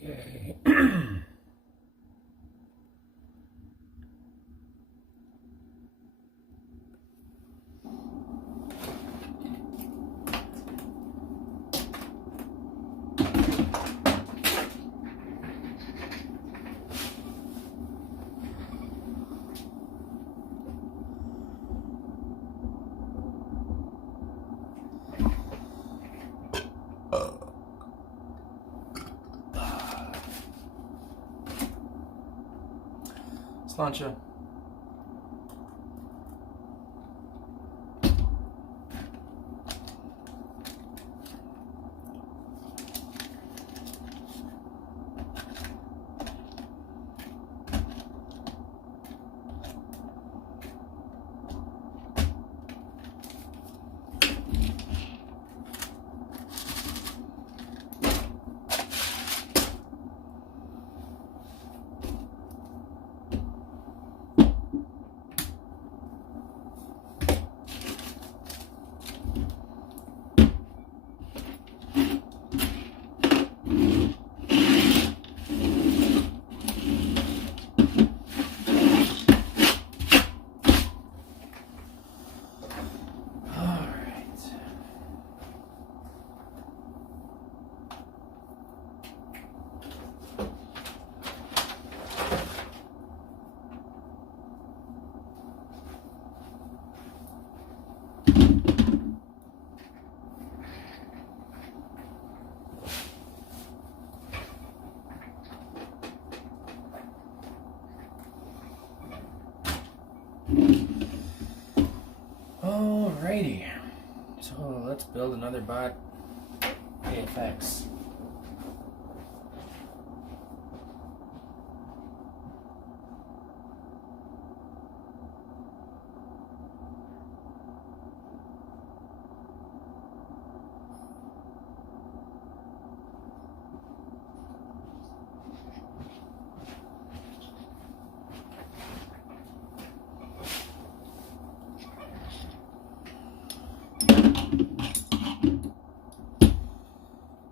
Yay. Sláinte. Alrighty, so let's build another BotAFX.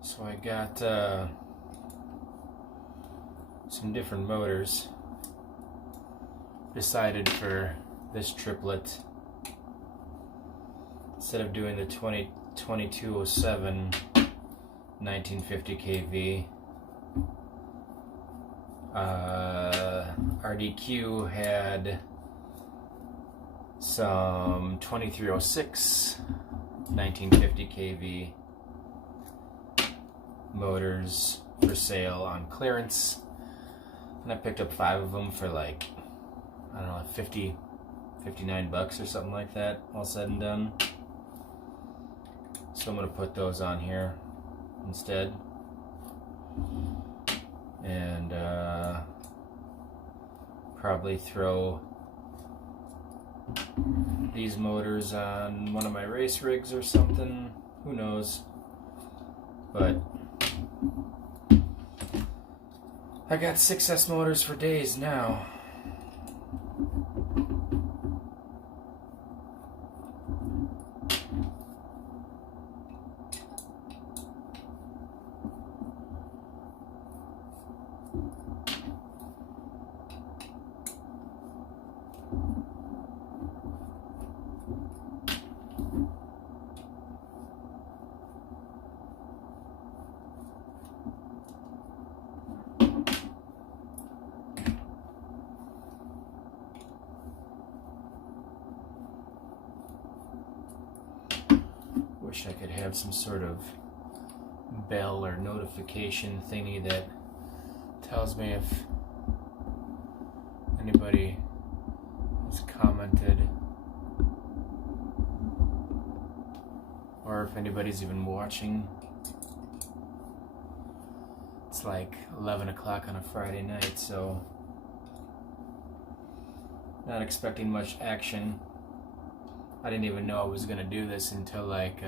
So I got some different motors decided for this triplet. Instead of doing the 2207 1950 kV, RDQ had some 2306 1950 kV motors for sale on clearance, and I picked up 5 of them for like, I don't know, 59 bucks or something like that, all said and done. So I'm going to put those on here instead, and probably throw these motors on one of my race rigs or something, who knows. But I got 6S motors for days now. have some sort of bell or notification thingy that tells me if anybody has commented or if anybody's even watching. It's like 11 o'clock on a Friday night, so not expecting much action. I didn't even know I was gonna do this until like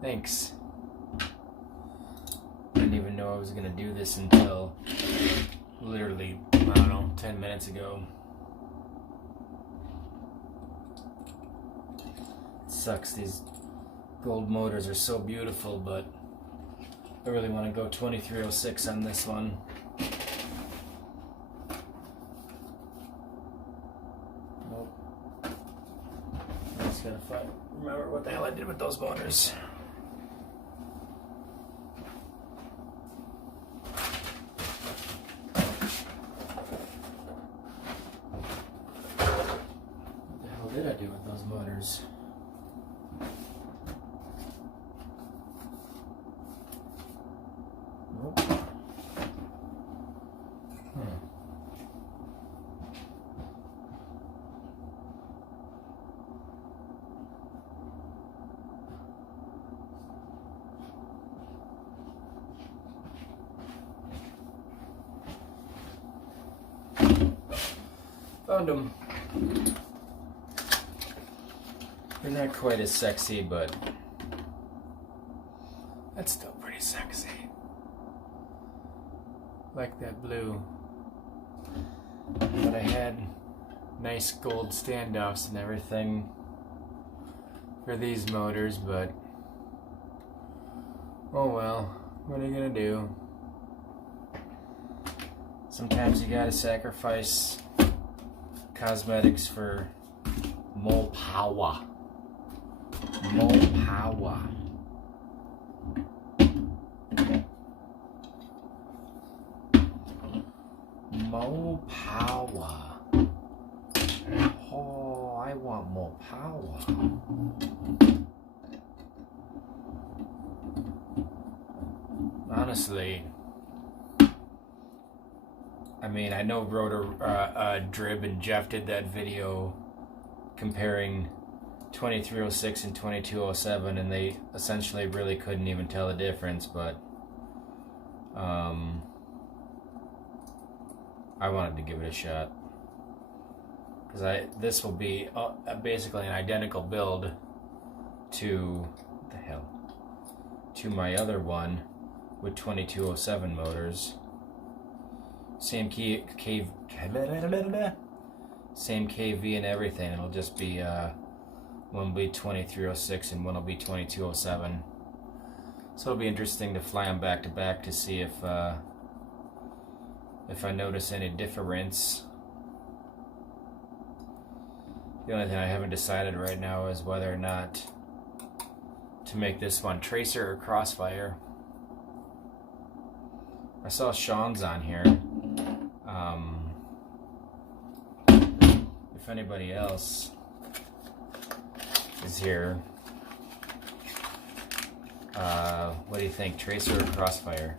thanks. I didn't even know I was gonna do this until literally, I don't know, 10 minutes ago. It sucks, these gold motors are so beautiful, but I really want to go 2306 on this one. Nope. I just gotta remember what the hell I did with those motors. What the hell did I do with those motors? Nope. Found them. They're not quite as sexy, but that's still pretty sexy. Like that blue. But I had nice gold standoffs and everything for these motors, but oh well, what are you gonna do? Sometimes you gotta sacrifice cosmetics for more power. More power. More power. Oh, I want more power. Honestly, I mean, I know Drib and Jeff did that video comparing 2306 and 2207, and they essentially really couldn't even tell the difference, but I wanted to give it a shot because this will be basically an identical build to what the hell, to my other one with 2207 motors. Same same KV and everything. It'll just be one will be 2306 and one will be 2207. So it'll be interesting to fly them back to back to see if I notice any difference. The only thing I haven't decided right now is whether or not to make this one tracer or crossfire. I saw Sean's on here. If anybody else is here, what do you think, tracer or crossfire?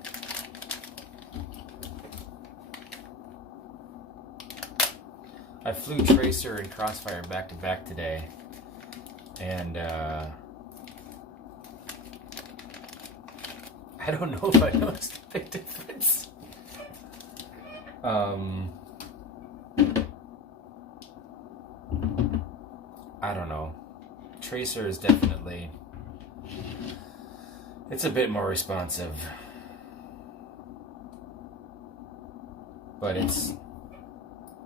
I flew tracer and crossfire back to back today, and I don't know if I noticed a big difference. I don't know. Tracer is definitely, it's a bit more responsive, but it's,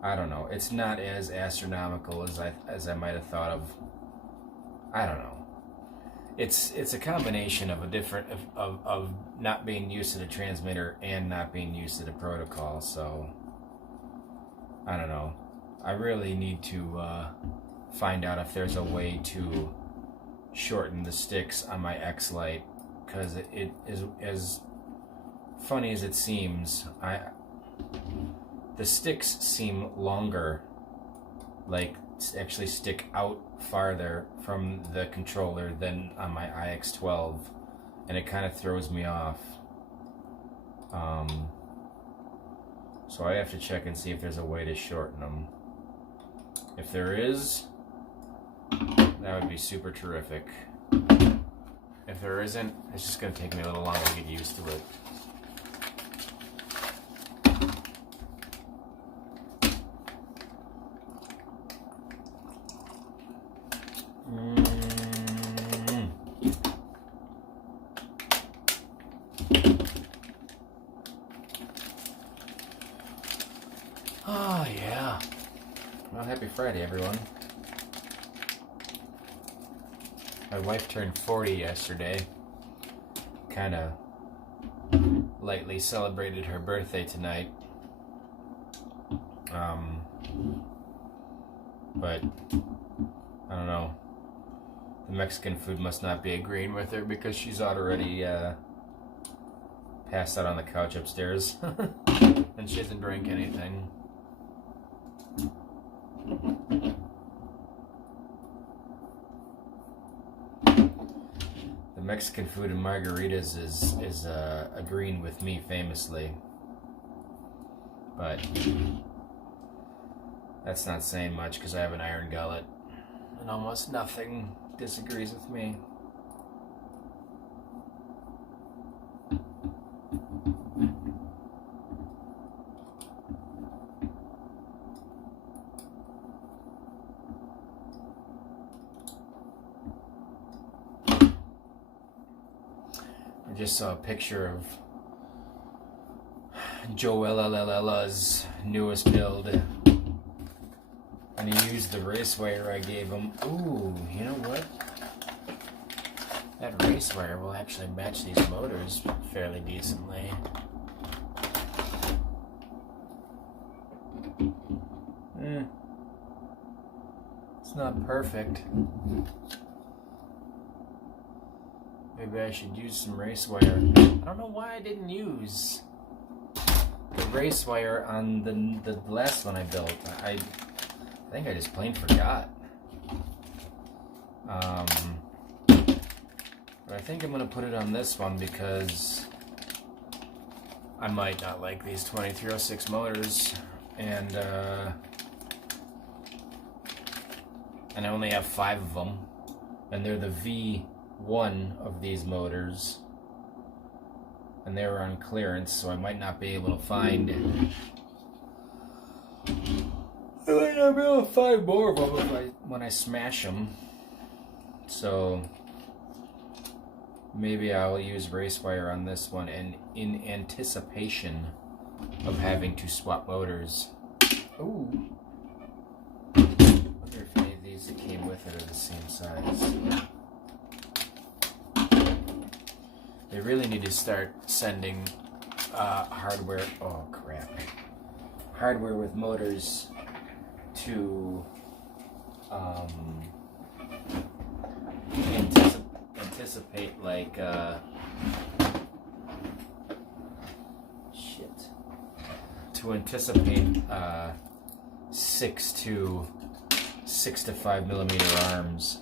I don't know, it's not as astronomical as I might have thought of. I don't know. It's a combination of a different of not being used to the transmitter and not being used to the protocol. So I don't know. I really need to find out if there's a way to shorten the sticks on my X-Lite, because it is as funny as it seems. The sticks seem longer, like actually stick out farther from the controller than on my iX12, and it kind of throws me off. So I have to check and see if there's a way to shorten them. If there is, that would be super terrific. If there isn't, it's just going to take me a little longer to get used to it. Oh yeah. Well, happy Friday, everyone. My wife turned 40 yesterday. Kind of lightly celebrated her birthday tonight. But I don't know. The Mexican food must not be agreeing with her because she's already passed out on the couch upstairs. And she doesn't drink anything. The Mexican food and margaritas is agreeing with me famously. But that's not saying much because I have an iron gullet. And almost nothing disagrees with me. I just saw a picture of Joel's newest build, and he used the race wire I gave him. Ooh, you know what? That race wire will actually match these motors fairly decently. It's not perfect. Maybe I should use some race wire. I don't know why I didn't use the race wire on the last one I built. I think I just plain forgot. But I think I'm going to put it on this one because I might not like these 2306 motors, and I only have 5 of them, and they're the V1 of these motors, and they were on clearance, so I might not be able to find more of them when I smash them. So maybe I'll use race wire on this one, and in anticipation of having to swap motors. Ooh. I wonder if any of these that came with it are the same size. They really need to start sending hardware. Oh crap! Hardware with motors to anticipate like to anticipate 6 to 5 millimeter arms.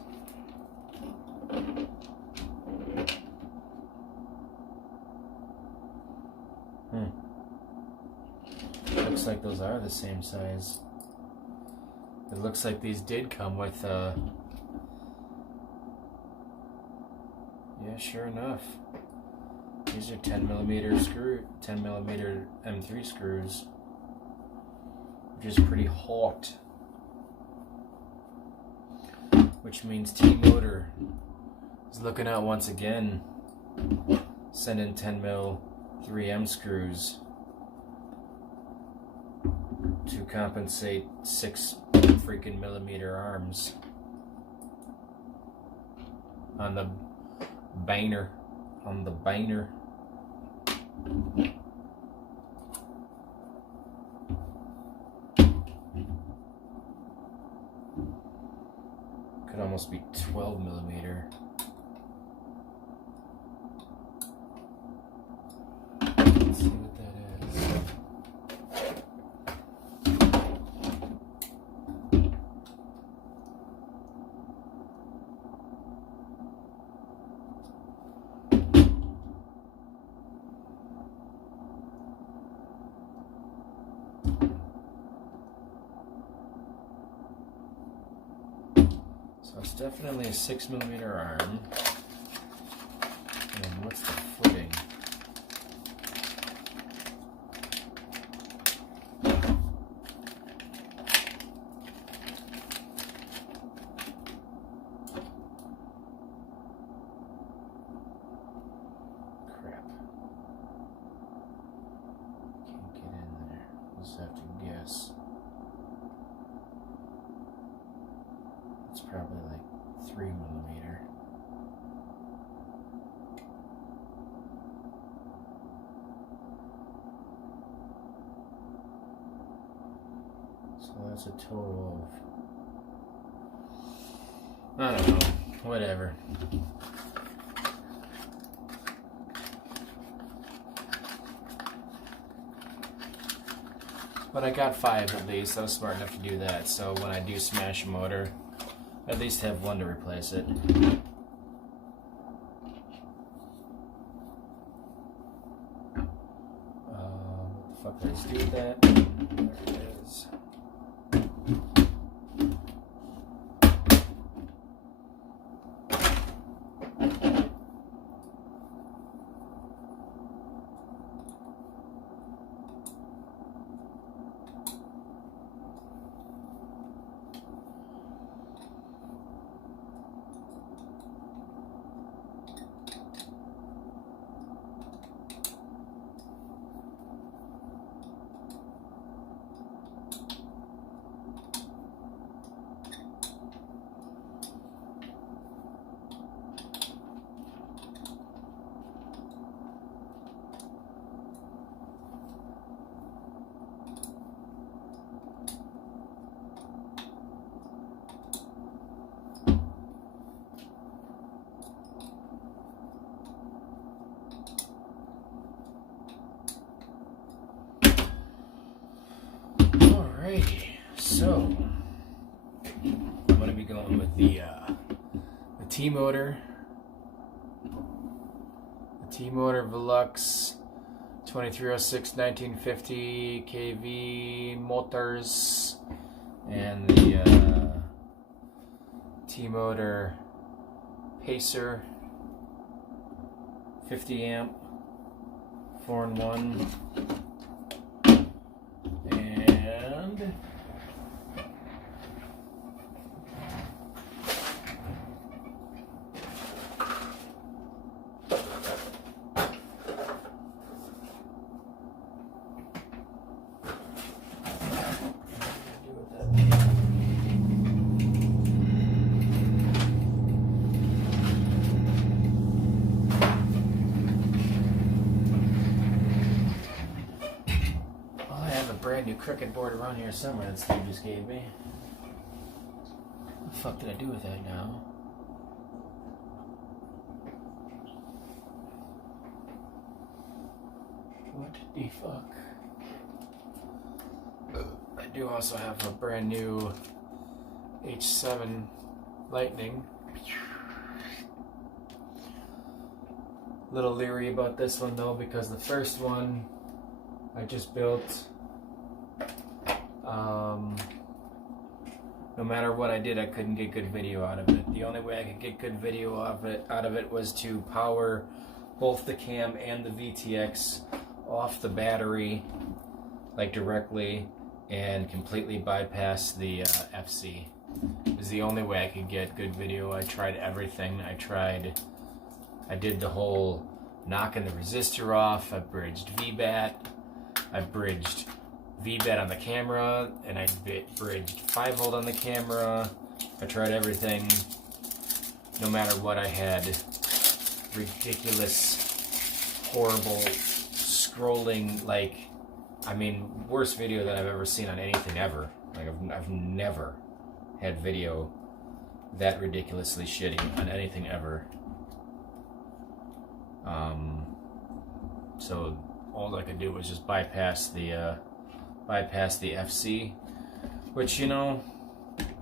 Looks like those are the same size. It looks like these did come with yeah, sure enough. These are 10 millimeter M3 screws, which is pretty hot. Which means T-Motor is looking out once again, sending 10 mil 3M screws to compensate 6 freaking millimeter arms on the Bainer. Could almost be 12 millimeter. Let's see what that is. definitely a 6mm arm. And what's the footing? Crap. Can't get in there. Just have to guess. It's probably like 3mm. So that's a total of, I don't know, whatever. But I got 5 at least. I was smart enough to do that. So when I do smash a motor, at least have one to replace it. What the fuck, let's do that. There it is. Alrighty, so I'm going to be going with the T-motor. The T-motor Velux 2306 1950 kV motors, and the T-motor Pacer 50 amp 4-in-1. Brand new crooked board around here somewhere that Steve just gave me. What the fuck did I do with that now? What the fuck? I do also have a brand new H7 Lightning. Little leery about this one though, because the first one I just built. No matter what I did, I couldn't get good video out of it. The only way I could get good video out of it was to power both the cam and the VTX off the battery, like directly, and completely bypass the FC. It was the only way I could get good video. I tried everything. I did the whole knocking the resistor off. I bridged VBAT. I bridged VBAT on the camera, and I bridged 5V on the camera. I tried everything. No matter what, I had ridiculous, horrible, scrolling, like, I mean, worst video that I've ever seen on anything ever. Like, I've never had video that ridiculously shitty on anything ever. So all I could do was just bypass the FC, which, you know,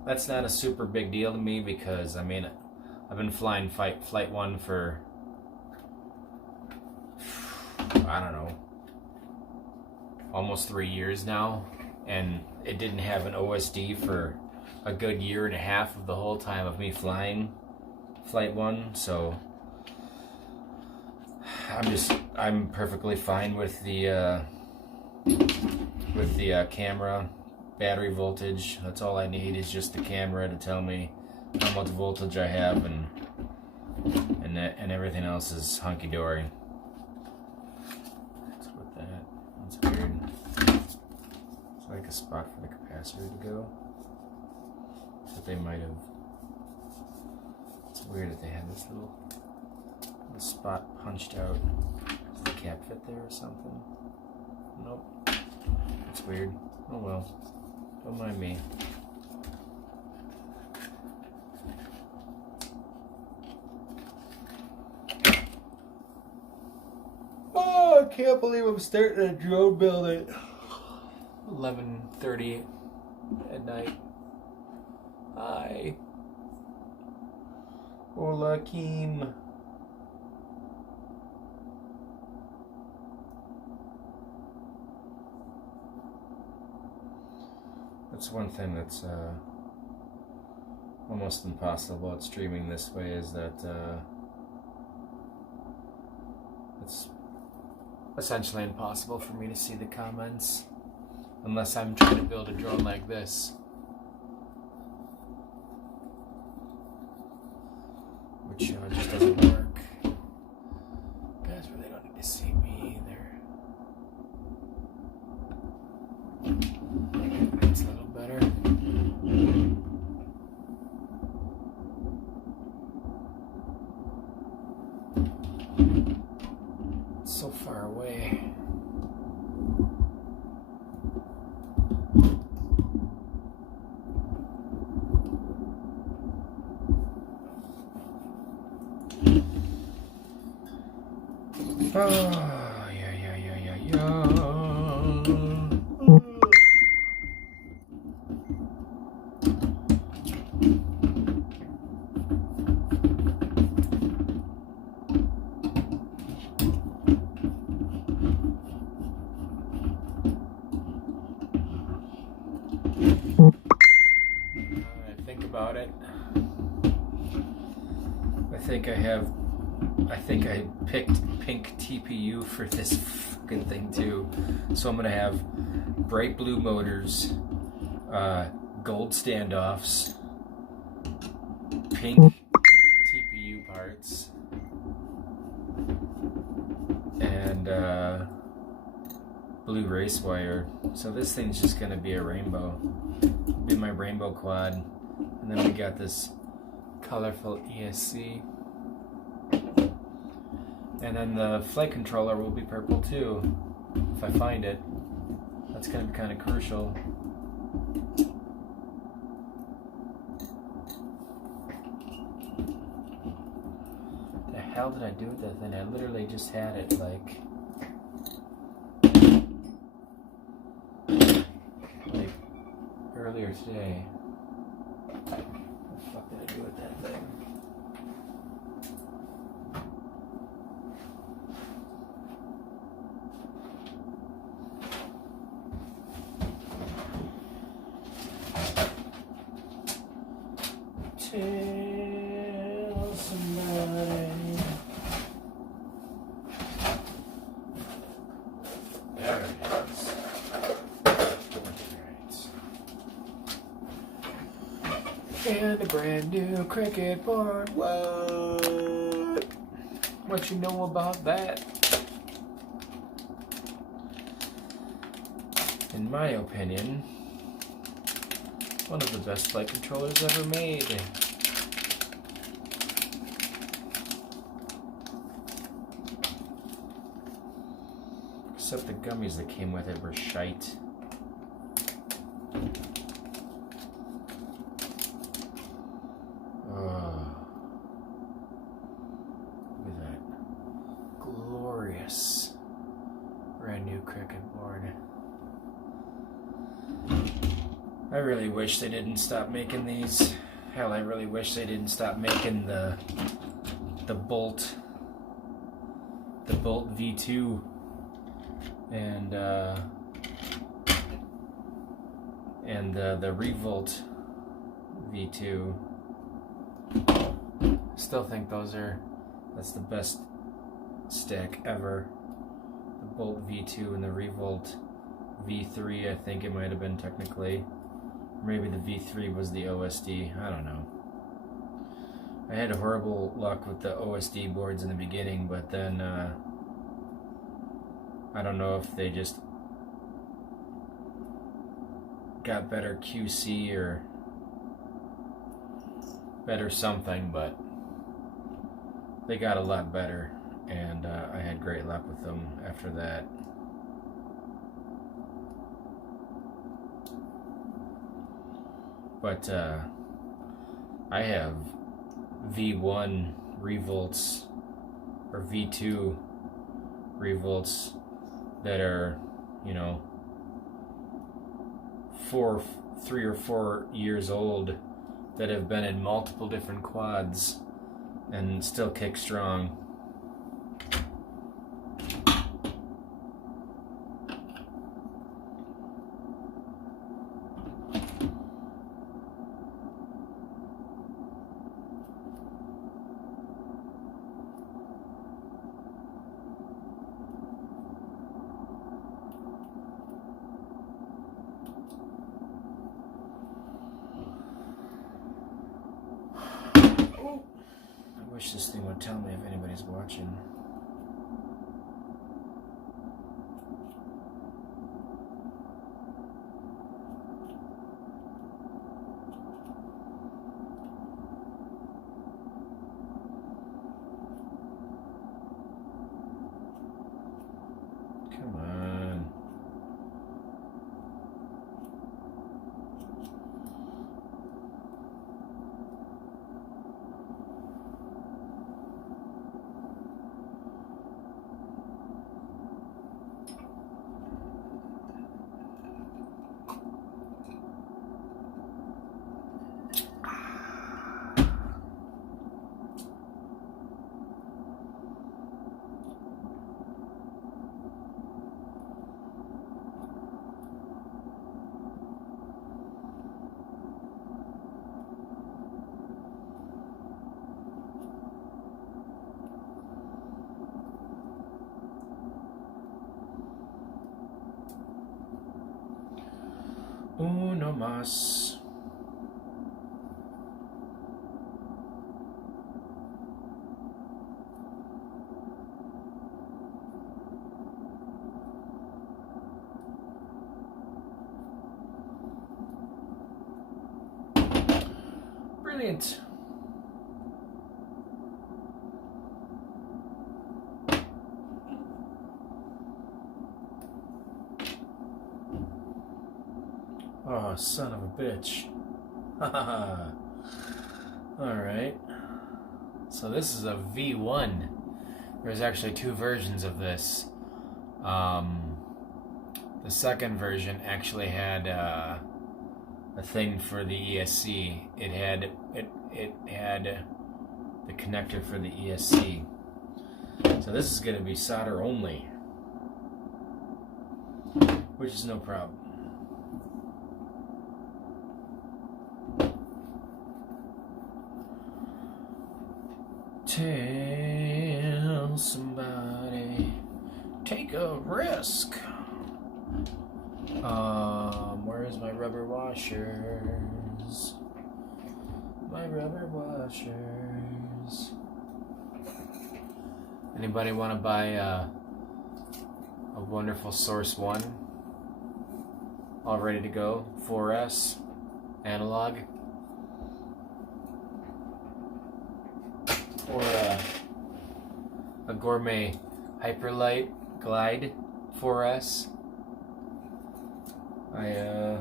that's not a super big deal to me, because I mean, I've been flying Flight 1 for, I don't know, almost 3 years now, and it didn't have an OSD for a good year and a half of the whole time of me flying Flight 1, so I'm perfectly fine with the camera battery voltage. That's all I need, is just the camera to tell me how much voltage I have, and everything else is hunky-dory. What's with that? That's weird. It's like a spot for the capacitor to go. But they might have. It's weird that they had this little spot punched out. Does the cap fit there or something? Nope. It's weird. Oh well. Don't mind me. Oh, I can't believe I'm starting a drone build at 11:30 at night. Hi. Hola, Kim. That's one thing that's almost impossible about streaming this way, is that it's essentially impossible for me to see the comments unless I'm trying to build a drone like this, which just doesn't work. You guys really don't need to see me either. That's a little better. It's so far away. Oh, yeah. Think about it. I think I picked pink TPU for this fucking thing too. So I'm gonna have bright blue motors, gold standoffs, pink TPU parts, and blue race wire. So this thing's just gonna be a rainbow. It'll be my rainbow quad. And then we got this colorful ESC. And then the flight controller will be purple too, if I find it. That's going to be kind of crucial. The hell did I do with that thing? I literally just had it like earlier today. What the fuck did I do with that thing? Tell somebody. There it is. Right. And a brand new cricket board. What? What you know about that? In my opinion, one of the best flight controllers ever made. Except the gummies that came with it were shite. Look at that. Glorious brand new cricket board. I really wish they didn't stop making these. Hell, I really wish they didn't stop making the Bolt V2 and the Revolt V2. Still think that's the best stack ever. The Bolt V2 and the Revolt V3, I think it might have been technically. Maybe the V3 was the OSD, I don't know. I had horrible luck with the OSD boards in the beginning, but then I don't know if they just got better QC or better something, but they got a lot better, and I had great luck with them after that. But I have V1 Revolts or V2 Revolts that are, you know, 3 or 4 years old, that have been in multiple different quads and still kick strong. I wish this thing would tell me if anybody's watching. Come on. Uno más. Brilliant. Oh, son of a bitch. Haha. Alright. So this is a V1. There's actually 2 versions of this. The second version actually had a thing for the ESC. It had the connector for the ESC. So this is going to be solder only, which is no problem. Tell somebody, take a risk. Where's my rubber washers? My rubber washers. Anybody want to buy a wonderful Source 1? All ready to go? 4S analog? Or a Gourmet Hyperlight Glide 4S. I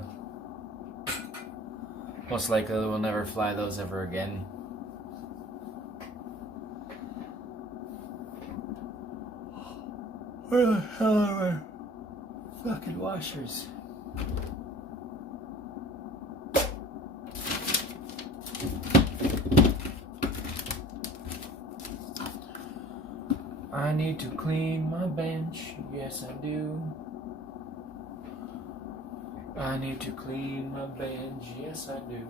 most likely will never fly those ever again. Where the hell are my fucking washers? I need to clean my bench, yes I do. I need to clean my bench, yes I do.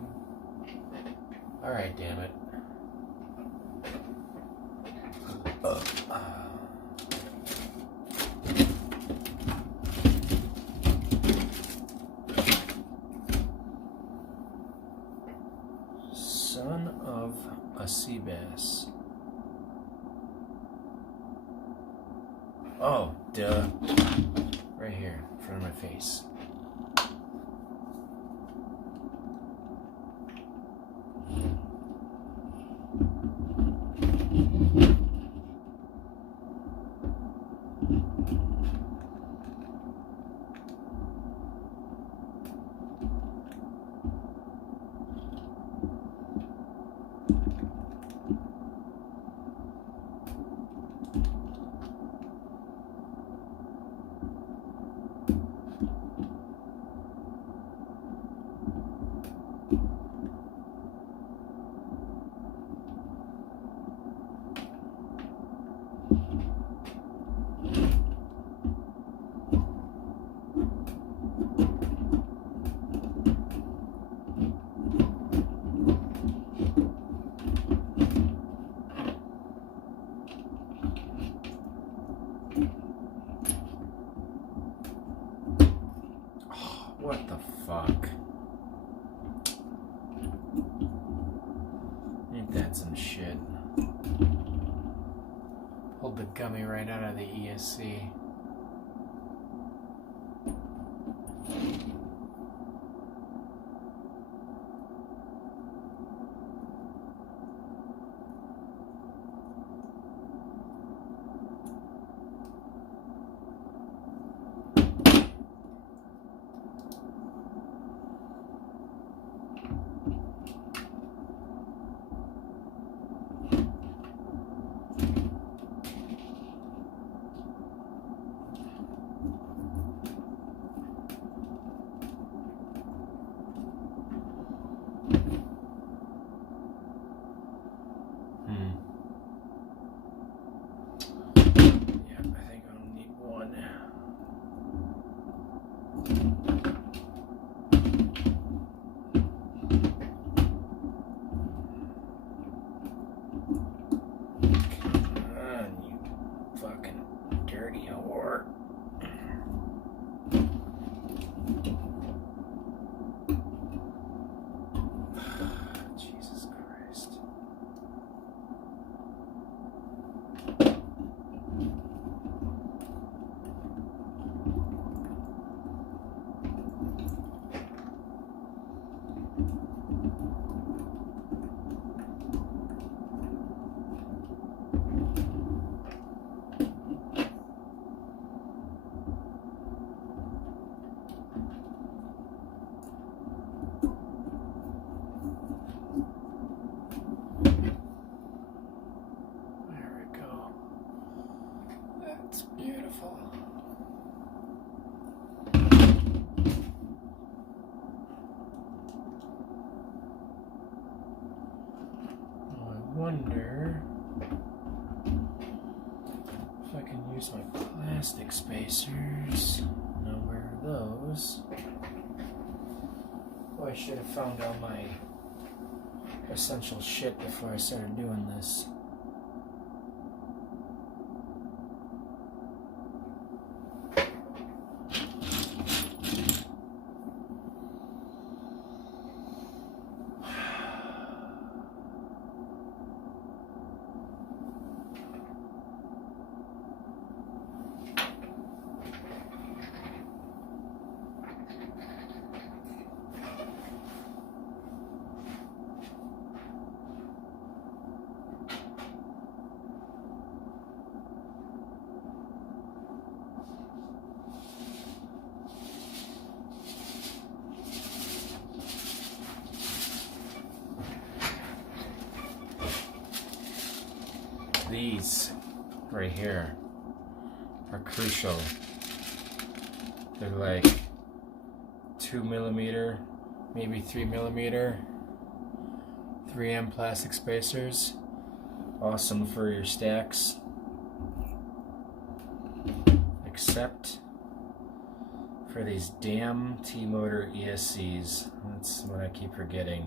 Alright, damn it. Son of a sea bass. Oh, duh. Right here, in front of my face. What the fuck? Ain't that some shit? Pulled the gummy right out of the ESC. Wonder if I can use my plastic spacers. Now where are those? Oh, I should have found all my essential shit before I started doing this. These right here are crucial. They're like 2mm, maybe 3mm, 3M plastic spacers. Awesome for your stacks. Except for these damn T-motor ESCs. That's what I keep forgetting.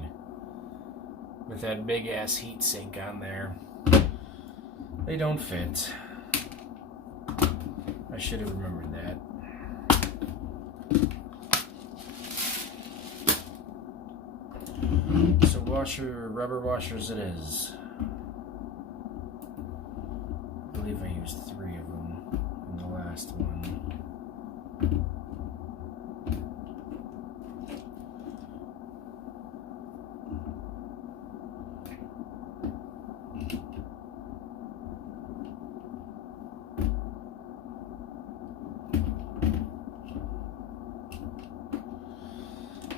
with that big ass heat sink on there. They don't fit. I should have remembered that. So rubber washers it is. I believe I used 3 of them in the last one.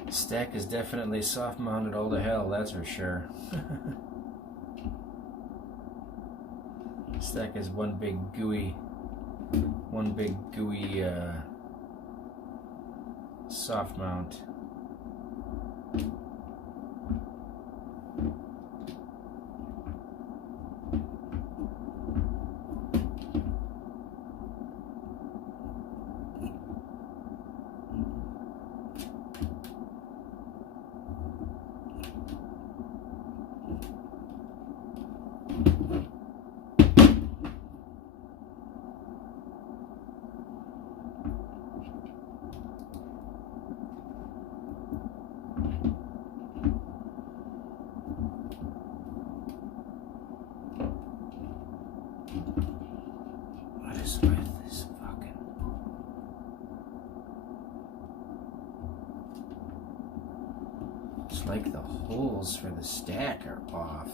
Stack is definitely soft mounted all to hell, that's for sure. Stack is one big gooey soft mount. What is with this fucking... It's like the holes for the stack are off.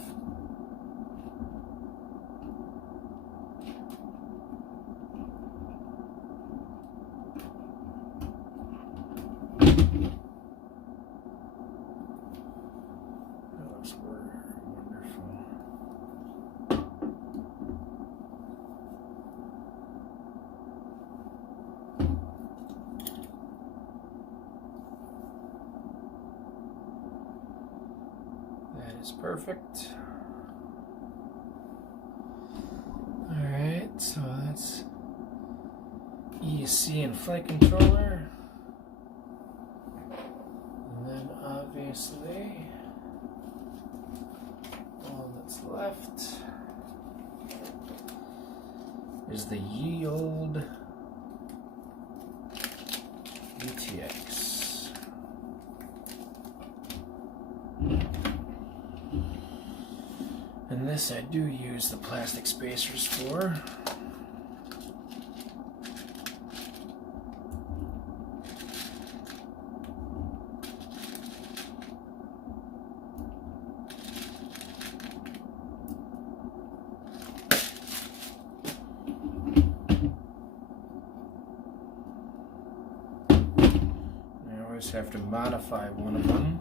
Is perfect. Alright, so that's ESC and flight controller. And then obviously all that's left is the ye old BotAFX. And this I do use the plastic spacers for. I always have to modify one of them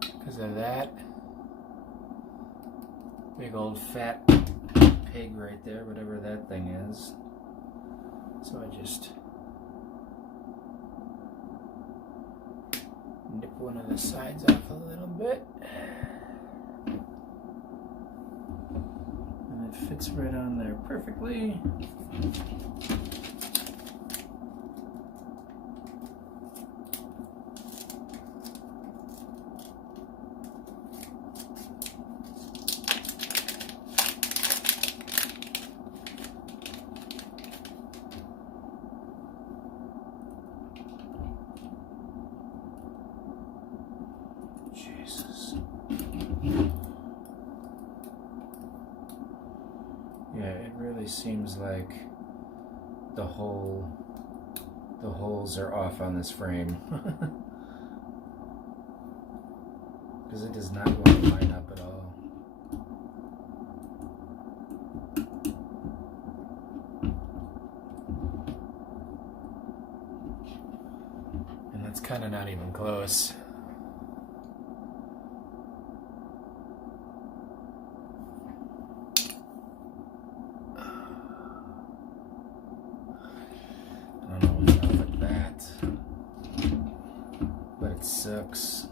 because of that. Big old fat pig right there, whatever that thing is. So I just nip one of the sides off a little bit. And it fits right on there perfectly. Yeah, it really seems like the holes are off on this frame. Because it does not want to line up at all. And that's kind of not even close. Sucks.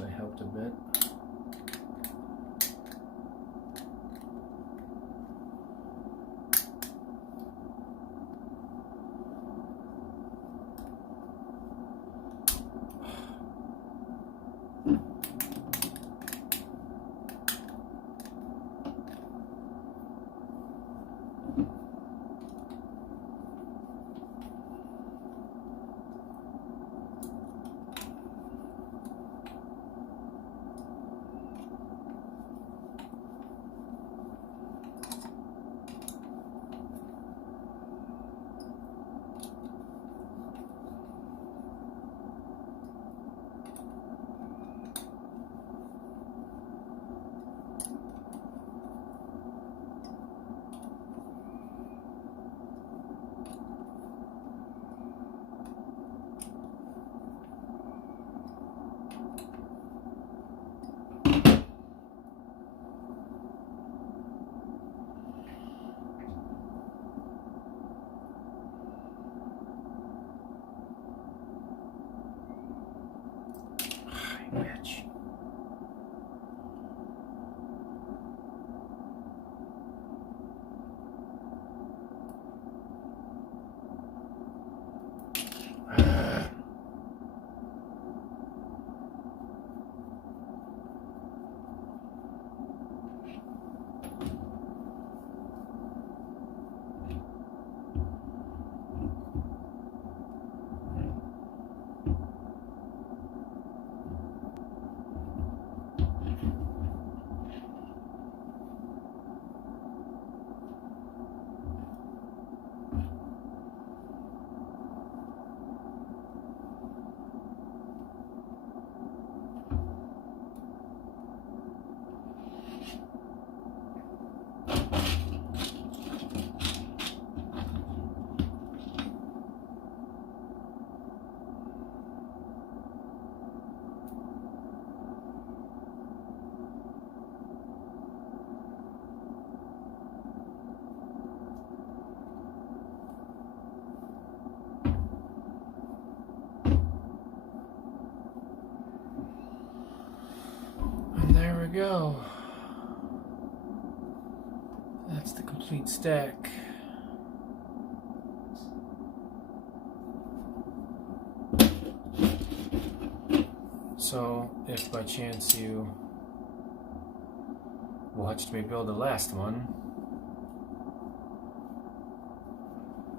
actually helped a bit. Bitch. There we go. That's the complete stack. So, if by chance you watched me build the last one,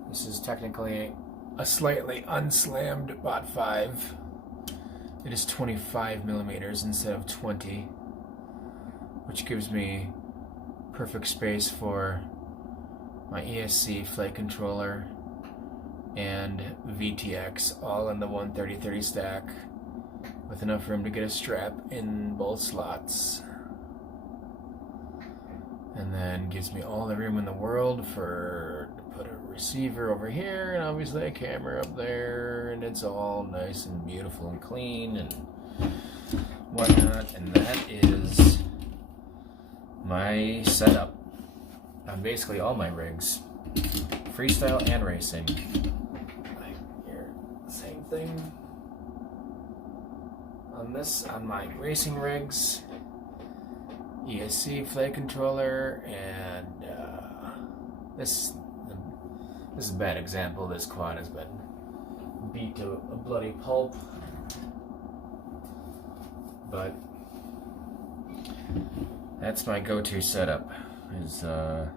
this is technically a slightly unslammed BotAFX. It is 25 millimeters instead of 20, which gives me perfect space for my ESC flight controller and VTX all in the 130/30 stack, with enough room to get a strap in both slots, and then gives me all the room in the world to put a receiver over here and obviously a camera up there, and it's all nice and beautiful and clean and whatnot. And that is my setup on basically all my rigs, freestyle and racing. Here, same thing on my racing rigs, ESC flight controller, and this is a bad example. This quad has been beat to a bloody pulp, but that's my go-to setup. Is a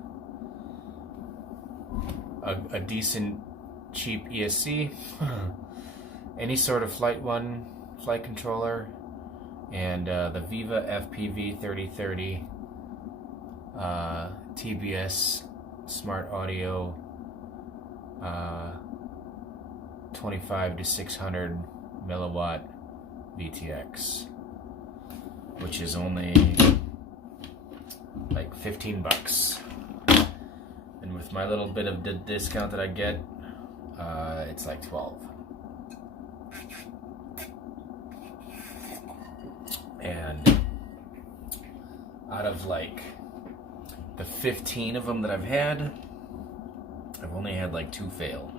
decent, cheap ESC, any sort of flight controller, and the Viva FPV 3030 TBS Smart Audio 25 to 600 milliwatt VTX, which is only like $15, and with my little bit of discount that I get, it's like 12. And out of like the 15 of them that I've had, I've only had like 2 fail.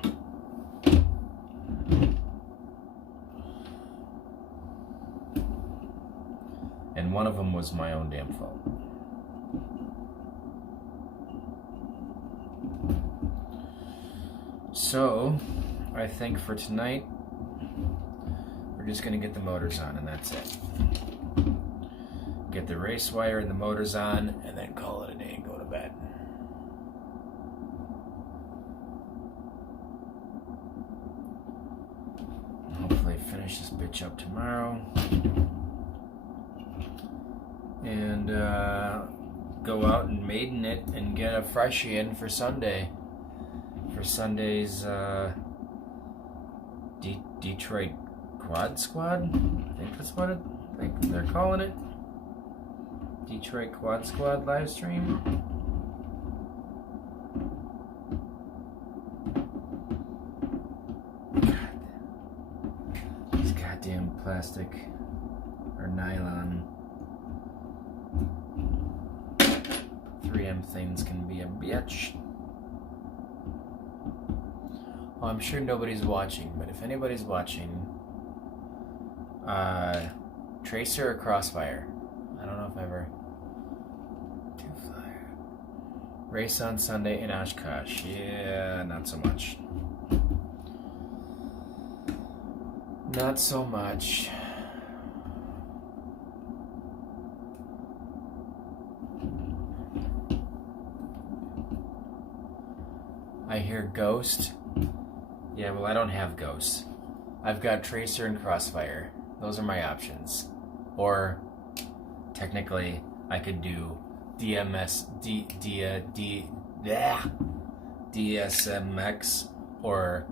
one of them was my own damn fault. So, I think for tonight, we're just going to get the motors on, and that's it. Get the race wire and the motors on, and then call it a day and go to bed. Hopefully finish this bitch up tomorrow. And go out and maiden it and get a freshie in for Sunday. For Sunday's Detroit Quad Squad? I think that's what they're calling it. Detroit Quad Squad live stream. God. These goddamn plastic or nylon 3M things can be a bitch. Well, I'm sure nobody's watching, but if anybody's watching, Tracer or Crossfire? I don't know if I ever. Two flyer. Race on Sunday in Oshkosh. Yeah, not so much. Not so much. I hear Ghost. Yeah, well, I don't have Ghost. I've got Tracer and Crossfire. Those are my options. Or, technically, I could do DSMX, or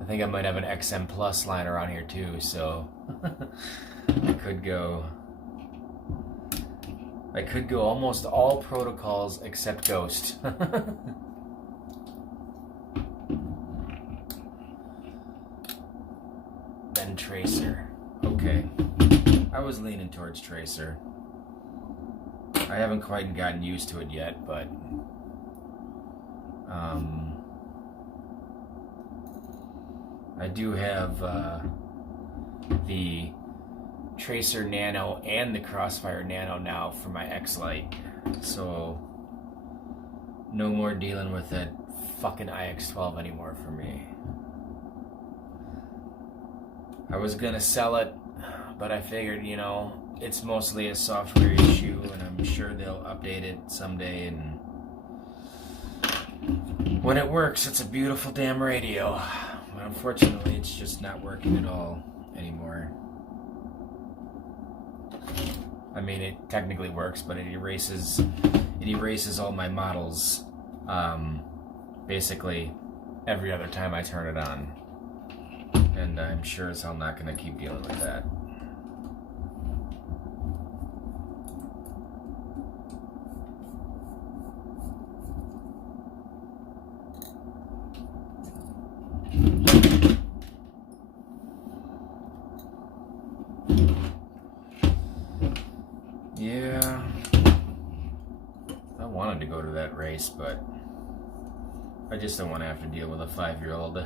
I think I might have an XM Plus line around here too, so I could go almost all protocols except Ghost. Then Tracer. Okay. I was leaning towards Tracer. I haven't quite gotten used to it yet, but I do have the Tracer Nano and the Crossfire Nano now for my X-Lite, so no more dealing with that fucking IX12 anymore for me. I was gonna sell it, but I figured, you know, it's mostly a software issue, and I'm sure they'll update it someday, and when it works, it's a beautiful damn radio. But unfortunately, it's just not working at all anymore. I mean, it technically works, but it erases all my models, basically every other time I turn it on. And I'm sure as hell not going to keep dealing with that. Yeah, I wanted to go to that race, but I just don't want to have to deal with a 5-year-old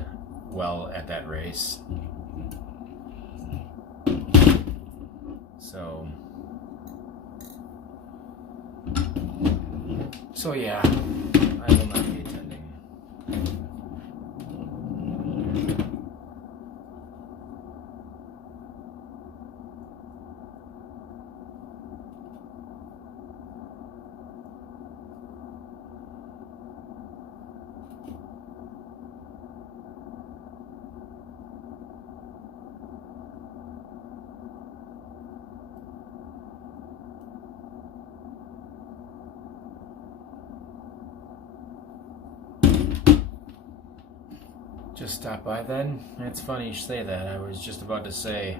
well at that race. So yeah, I will not be attending. Just stop by then? It's funny you say that. I was just about to say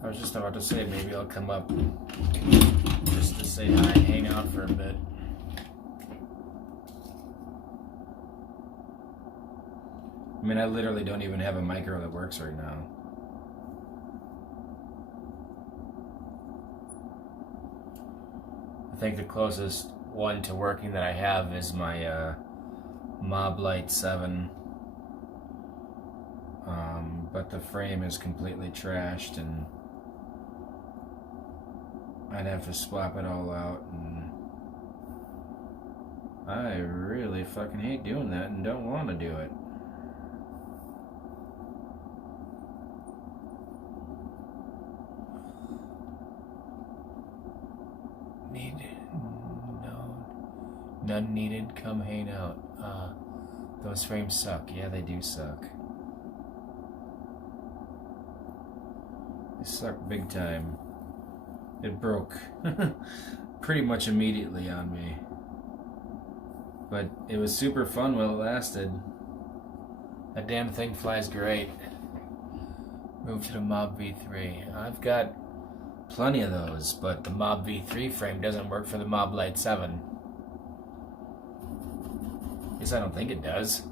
maybe I'll come up just to say hi and hang out for a bit. I mean, I literally don't even have a micro that works right now. I think the closest one to working that I have is my Mob Light 7. But the frame is completely trashed, and I'd have to swap it all out, and I really fucking hate doing that and don't want to do it. None needed, come hang out. Those frames suck. Yeah, they do suck. They suck big time. It broke pretty much immediately on me. But it was super fun while it lasted. That damn thing flies great. Move to the Mob V3. I've got plenty of those, but the Mob V3 frame doesn't work for the Mob Lite 7. At least I don't think it does.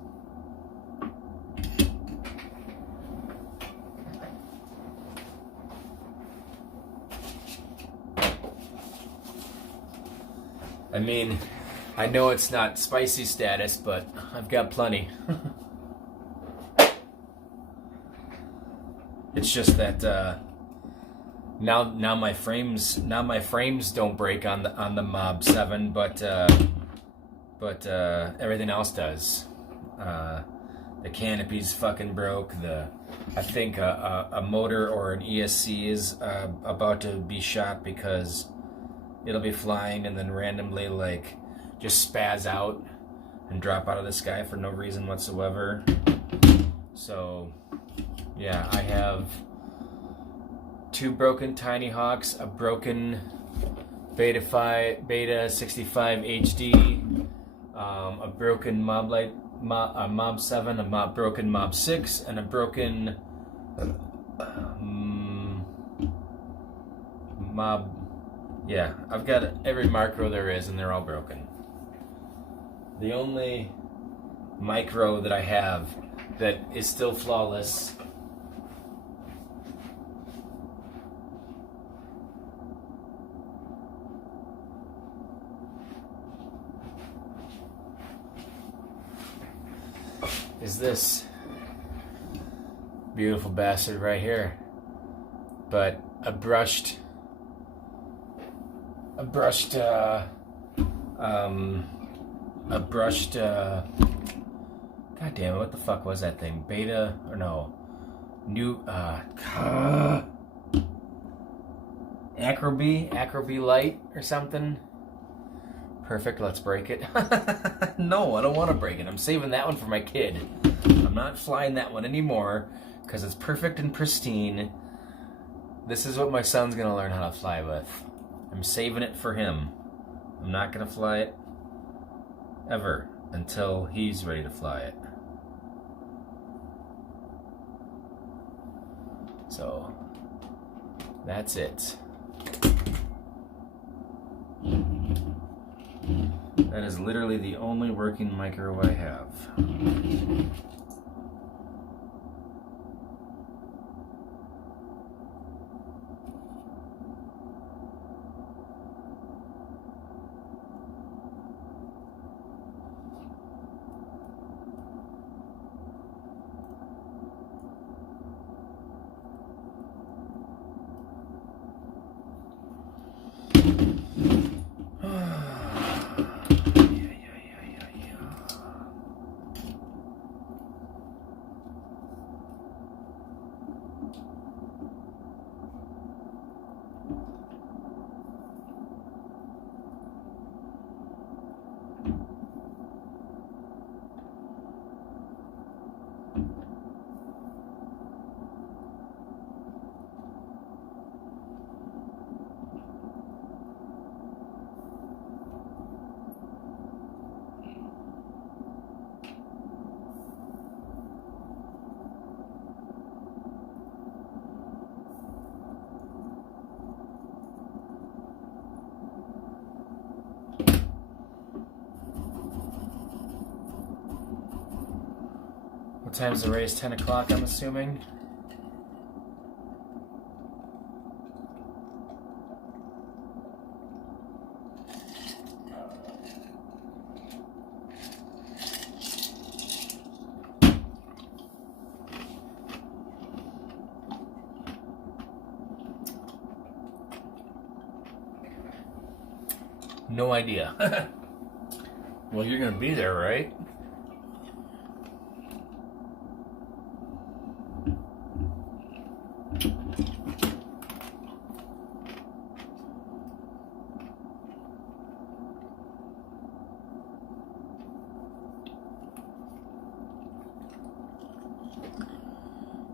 I mean, I know it's not spicy status, but I've got plenty. It's just that now my frames don't break on the Mob 7, but everything else does. The canopy's fucking broke. I think a motor or an ESC is about to be shot because it'll be flying and then randomly like just spaz out and drop out of the sky for no reason whatsoever. So yeah, I have 2 broken Tiny Hawks, a broken Beta 65 HD, a broken Mob 7, a broken Mob 6, and a broken Mob. Yeah, I've got every micro there is, and they're all broken. The only micro that I have that is still flawless is this beautiful bastard right here. But a brushed God damn it, what the fuck was that thing? Beta, or no, new, Acroby Light or something. Perfect, let's break it. No, I don't want to break it. I'm saving that one for my kid. I'm not flying that one anymore because it's perfect and pristine. This is what my son's going to learn how to fly with. I'm saving it for him. I'm not going to fly it ever until he's ready to fly it. So, that's it. That is literally the only working micro I have. What time's the race? 10 o'clock, I'm assuming. No idea. Well, you're gonna be there, right?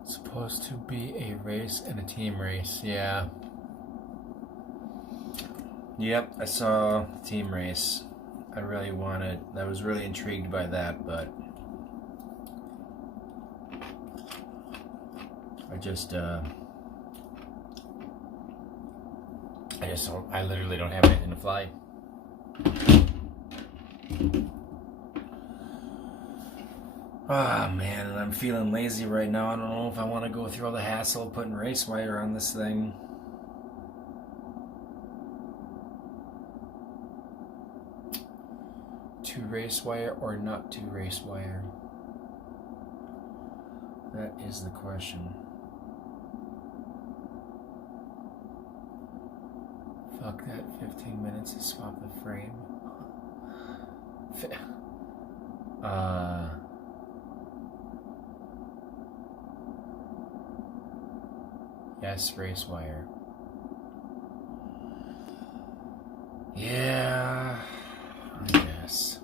Supposed to be a race and a team race, yeah. Yep, I saw the team race. I was really intrigued by that, but I literally don't have anything to fly. Ah, man, and I'm feeling lazy right now. I don't know if I want to go through all the hassle of putting race wire on this thing. To race wire or not to race wire? That is the question. Fuck that 15 minutes to swap the frame. Yes, race wire. Yeah, I guess.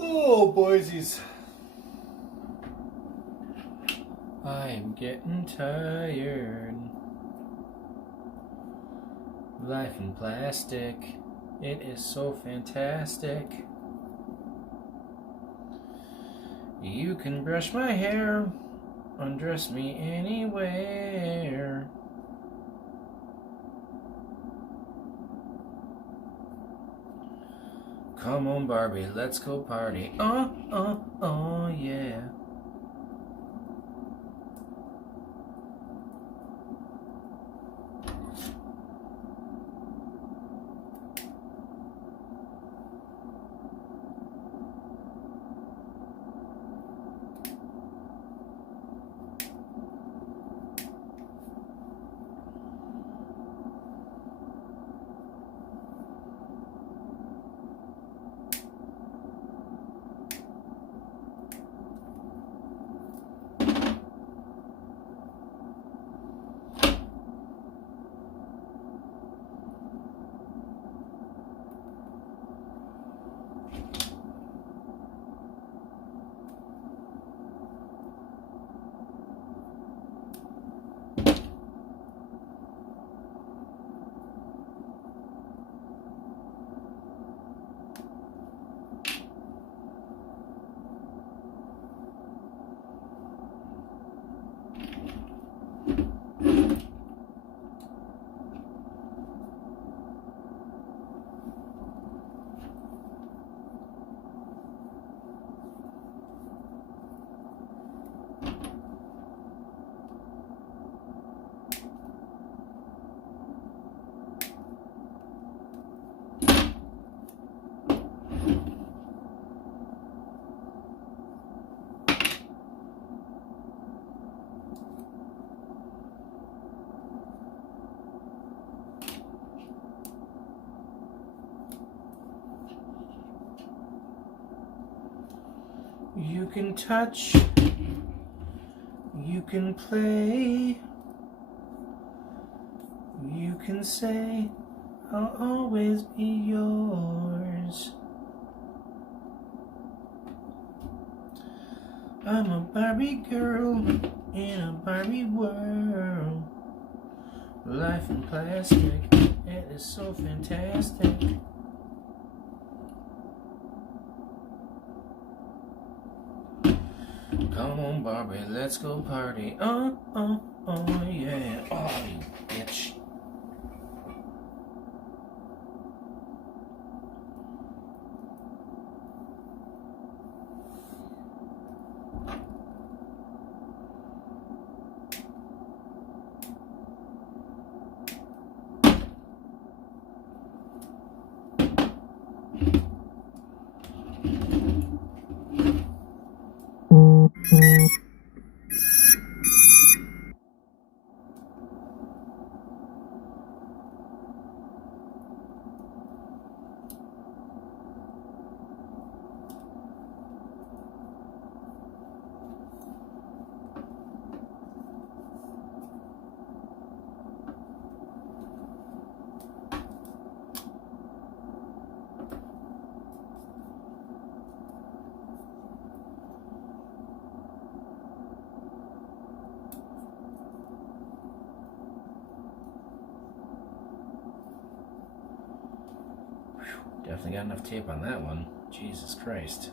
Oh, boysies. I'm getting tired. Life in plastic. It is so fantastic. You can brush my hair, undress me anywhere. Come on, Barbie, let's go party. Oh, yeah. You can touch, you can play, you can say, I'll always be yours. I'm a Barbie girl in a Barbie world. Life in plastic, it is so fantastic. Come on, Barbie, let's go party. Oh, yeah. Oh, you bitch. Definitely got enough tape on that one. Jesus Christ.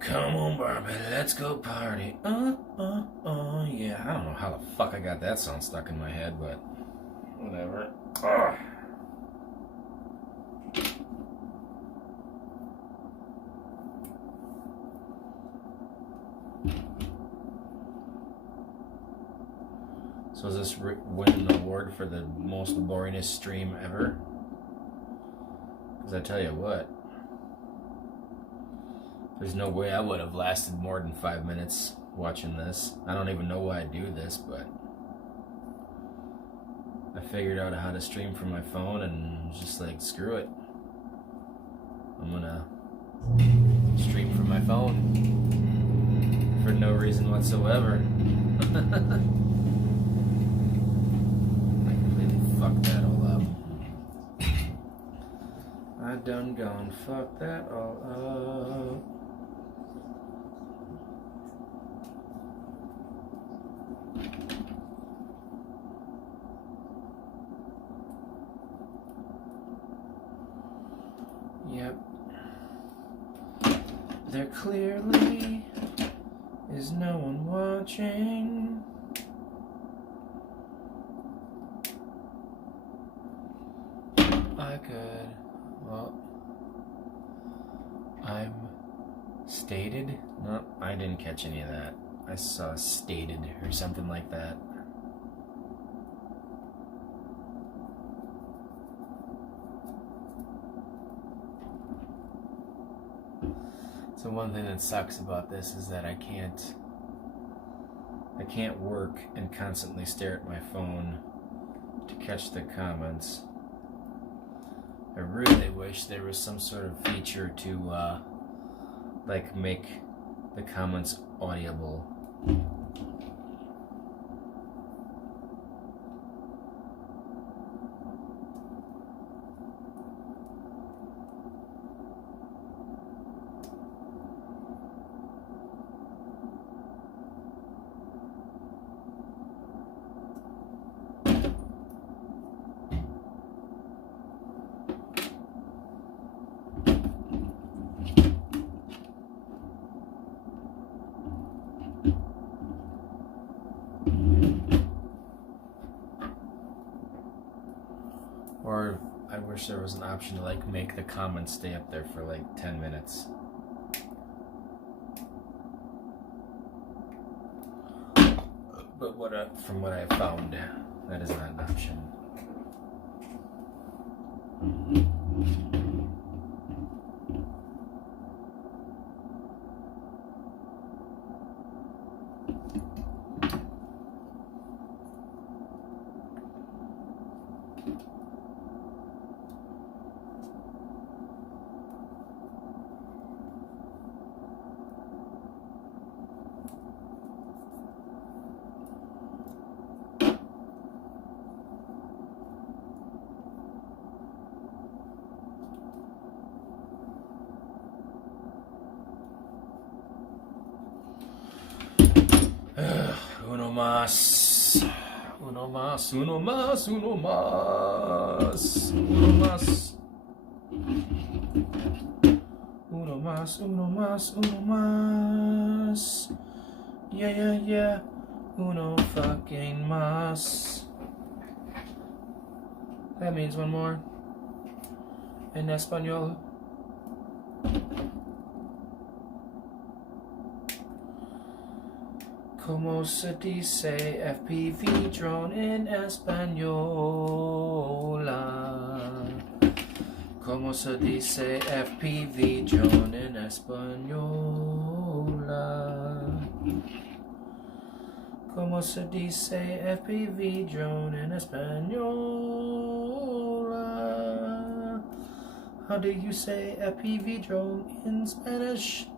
Come on, Barbie, let's go party. Yeah. I don't know how the fuck I got that song stuck in my head, but whatever. Ugh. So does this win an award for the most boringest stream ever? Because I tell you what, there's no way I would have lasted more than 5 minutes watching this. I don't even know why I do this, but I figured out how to stream from my phone and just like, screw it. I'm gonna stream from my phone for no reason whatsoever. Fuck that all up. I done gone fuck that all up. Yep. There clearly is no one watching. I could. Well, I'm stated. No, I didn't catch any of that. I saw stated or something like that. So one thing that sucks about this is that I can't work and constantly stare at my phone to catch the comments. I really wish there was some sort of feature to like make the comments audible. Or I wish there was an option to like make the comments stay up there for like 10 minutes. But from what I found, that is not an option. Uno más. más, uno más, uno más, uno más. Uno más, uno más, uno más. Yeah, yeah, yeah. Uno fucking más. That means one more. En español. ¿Cómo se dice FPV drone en español? ¿Cómo se dice FPV drone en español? ¿Cómo se dice FPV drone en español? How do you say FPV drone in Spanish?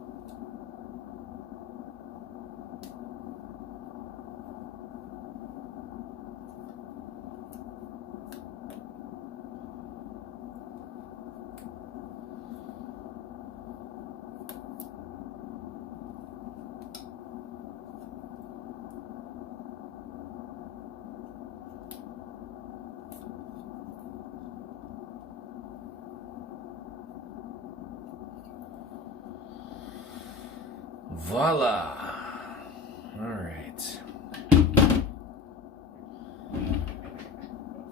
Voila! Alright.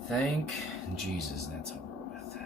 Thank Jesus that's over with.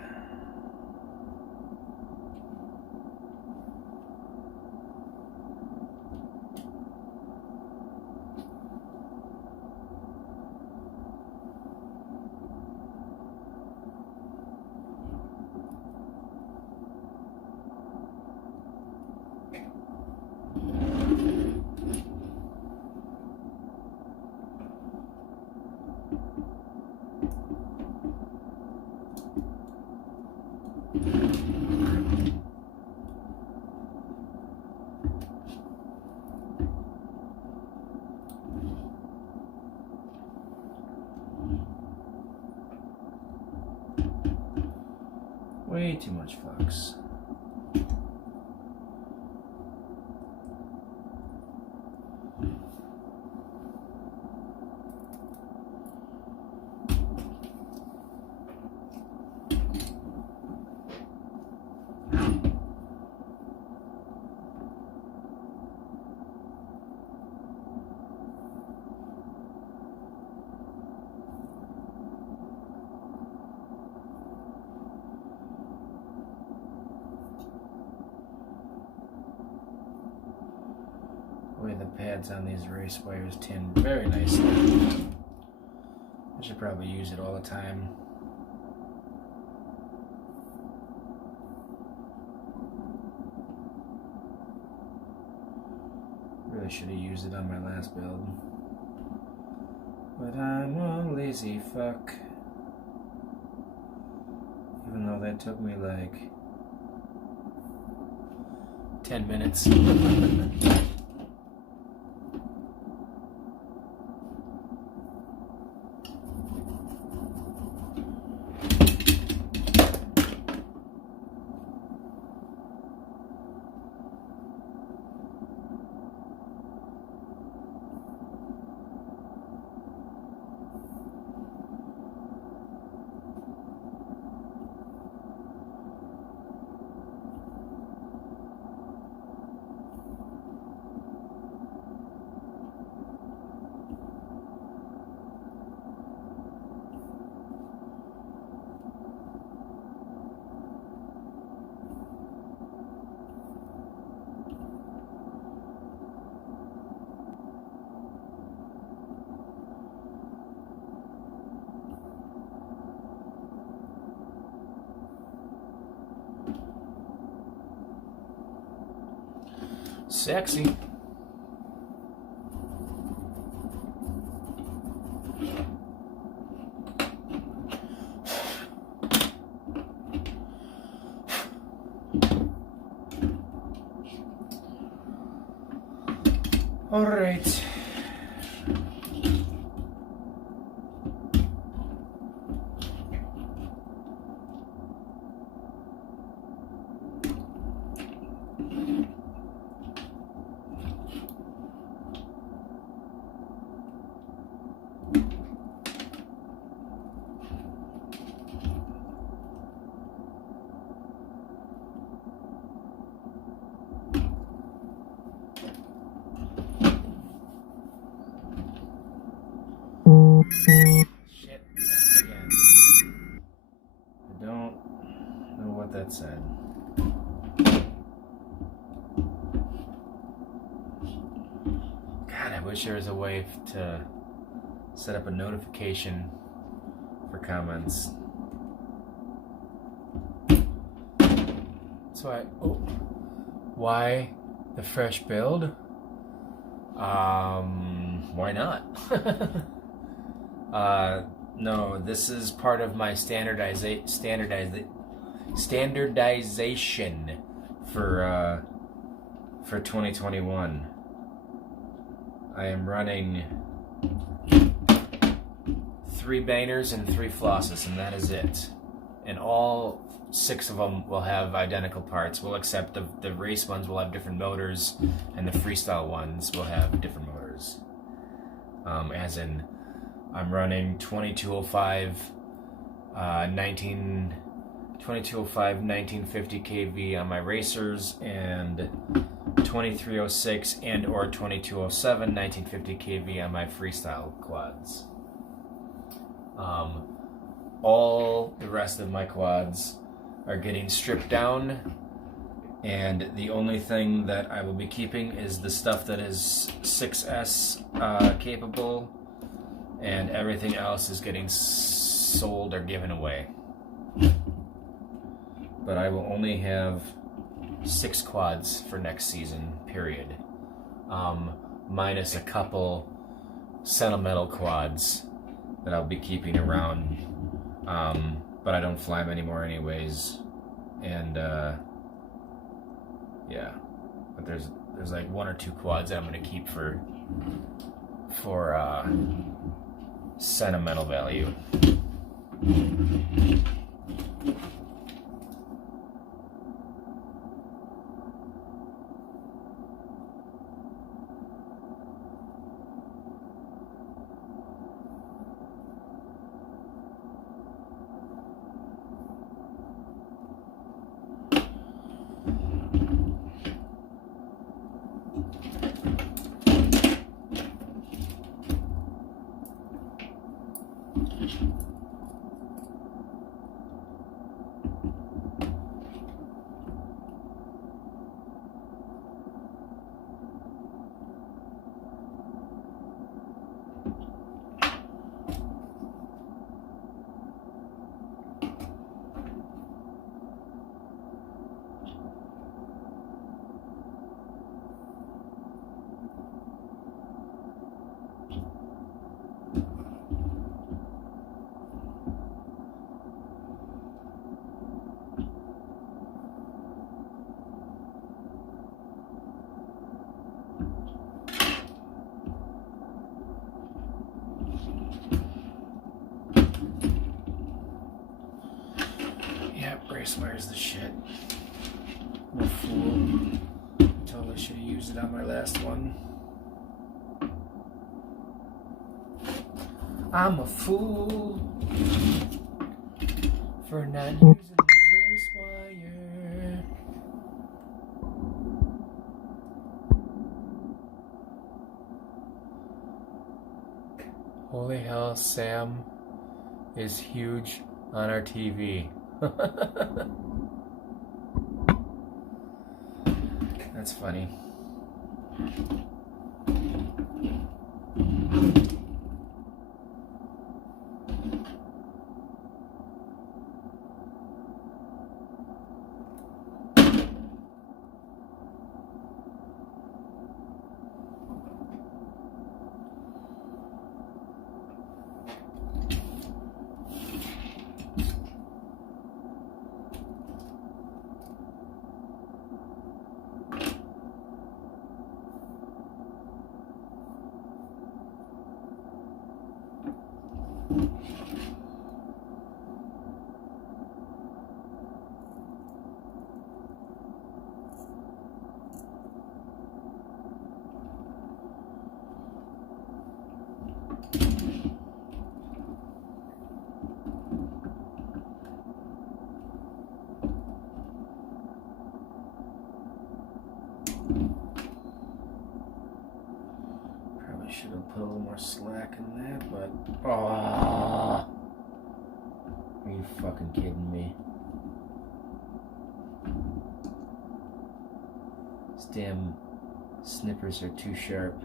Way too much fox. The pads on these race wires tin very nicely. I should probably use it all the time. Really should have used it on my last build. But I'm a lazy fuck. Even though that took me like 10 minutes. Sexy. All right. that said. God, I wish there was a way to set up a notification for comments. So why the fresh build? Why not? No, this is part of my standardization for 2021. I am running 3 bangers and 3 flosses, and that is it. And all 6 of them will have identical parts. Well, except the race ones will have different motors, and the freestyle ones will have different motors. As in, I'm running 2205 1950 kV on my racers, and 2306 and or 2207 1950 kV on my freestyle quads. All the rest of my quads are getting stripped down, and the only thing that I will be keeping is the stuff that is 6S capable, and everything else is getting sold or given away. But I will only have 6 quads for next season, period. Minus a couple sentimental quads that I'll be keeping around, but I don't fly them anymore anyways. And yeah, but there's like 1 or 2 quads that I'm gonna keep for sentimental value. Brace wire's the shit. I'm a fool. Totally should have used it on my last one. I'm a fool for not using the brace wire. Holy hell, Sam is huge on our TV. That's funny. Should have put a little more slack in that, but are you fucking kidding me? These damn snippers are too sharp.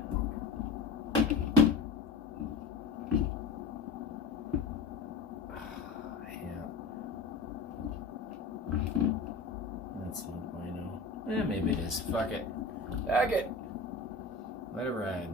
That's no bueno. Maybe it is. Fuck it. Fuck it. Let it ride.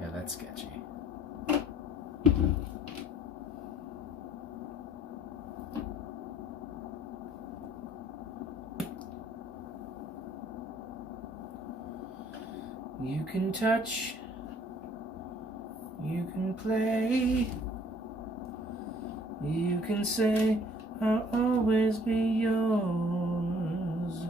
Yeah, that's sketchy. You can touch, you can play, you can say, I'll always be yours.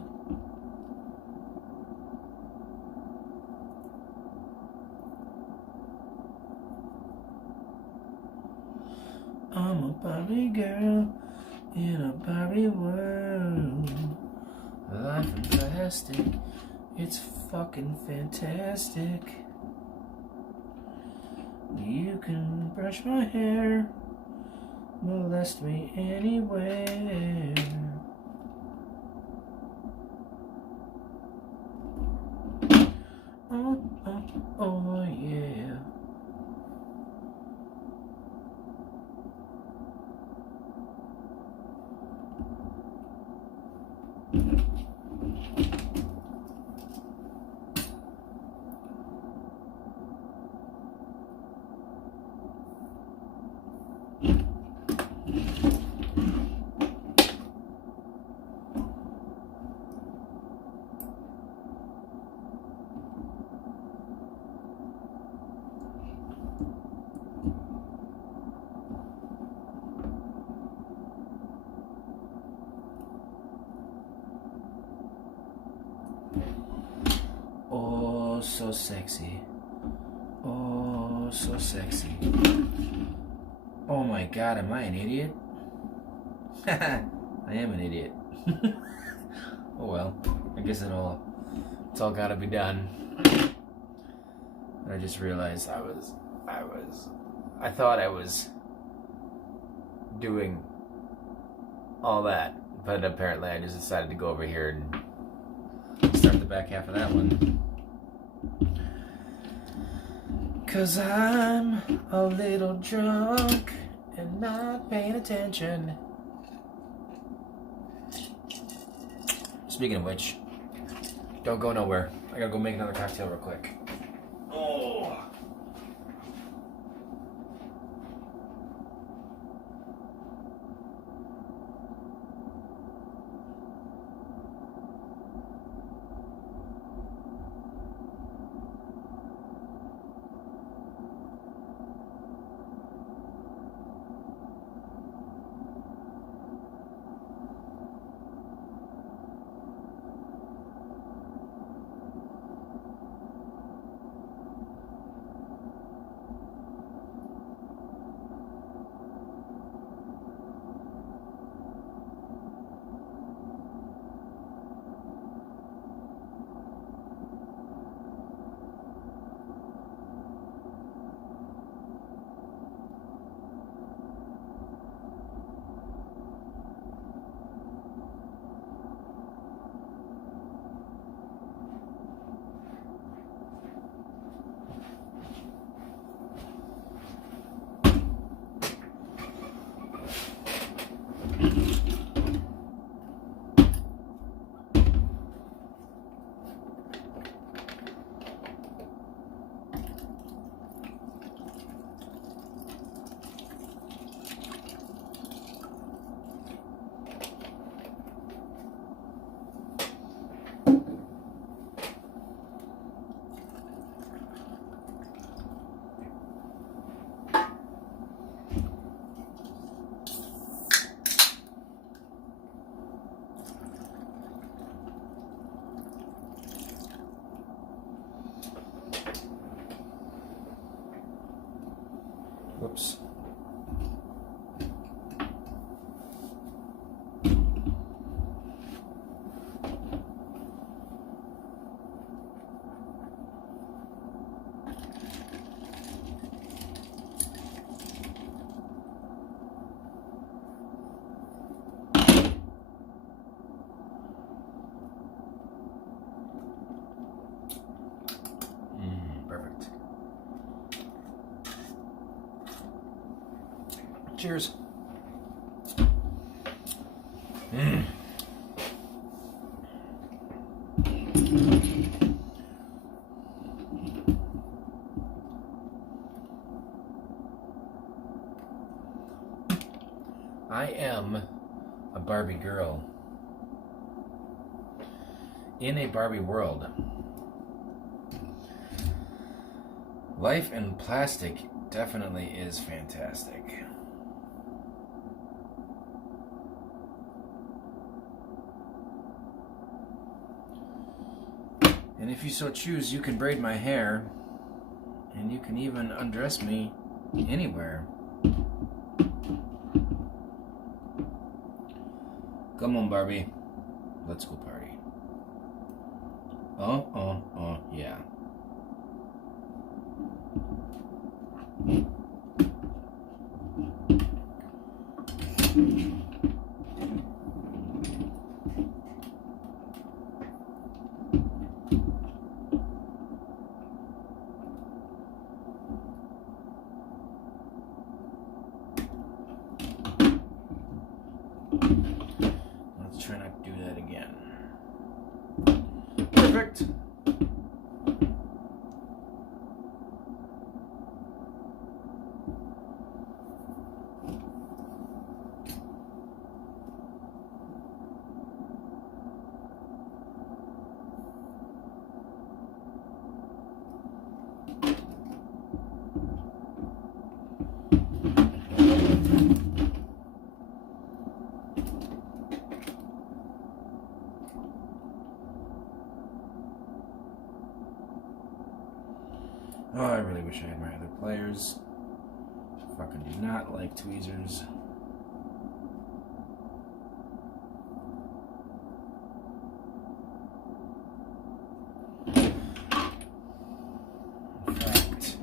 I'm a Barbie girl in a Barbie world. Life in plastic, it's fucking fantastic. You can brush my hair, molest me anywhere. Oh, oh, oh, yeah. Oh, so sexy. Oh, so sexy. Oh my god, am I an idiot? I am an idiot. Oh well, I guess it's all gotta be done. I just realized I thought I was doing all that, but apparently I just decided to go over here and start the back half of that one. 'Cause I'm a little drunk and not paying attention. Speaking of which, don't go nowhere. I gotta go make another cocktail real quick. Oh. Cheers. I am a Barbie girl in a Barbie world. Life in plastic definitely is fantastic. And if you so choose, you can braid my hair, and you can even undress me anywhere. Come on, Barbie. Let's go party. Oh, yeah. Let's try not to do that again. Perfect. Oh, I really wish I had my other pliers. Fucking do not like tweezers. In fact,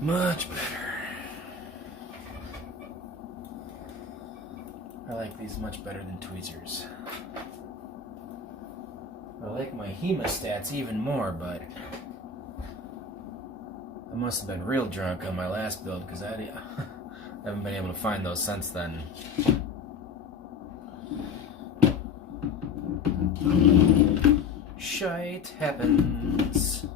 much better. I like these much better than tweezers. I like my hemostats even more, but I must have been real drunk on my last build because I haven't been able to find those since then. Shite happens.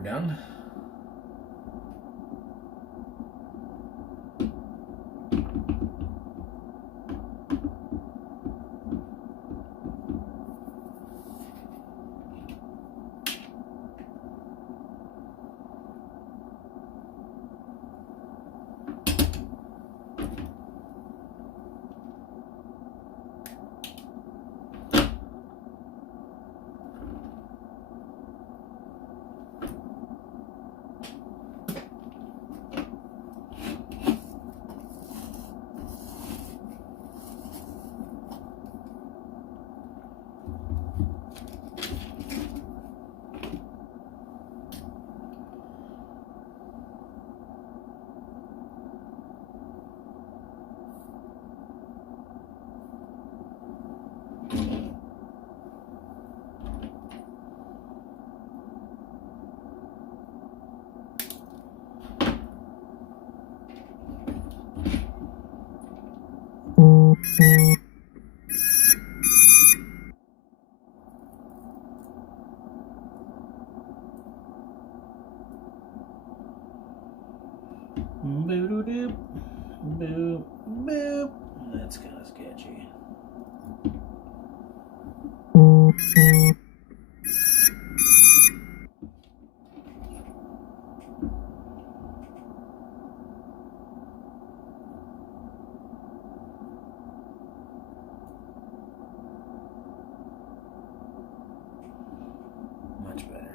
water done. Boop, boop, boop. That's kind of sketchy. Much better.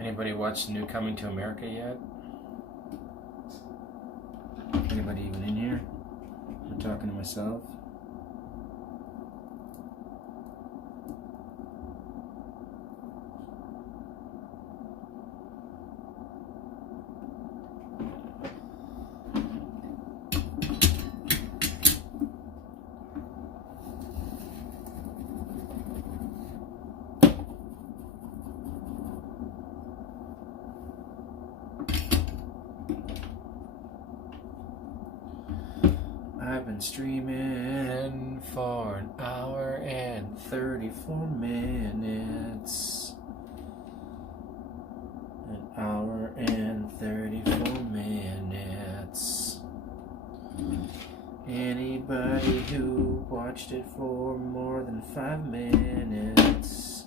Anybody watch the new Coming to America yet? Anybody even in here? I'm talking to myself. I've been streaming for an hour and 34 minutes. An hour and 34 minutes. Anybody who watched it for more than 5 minutes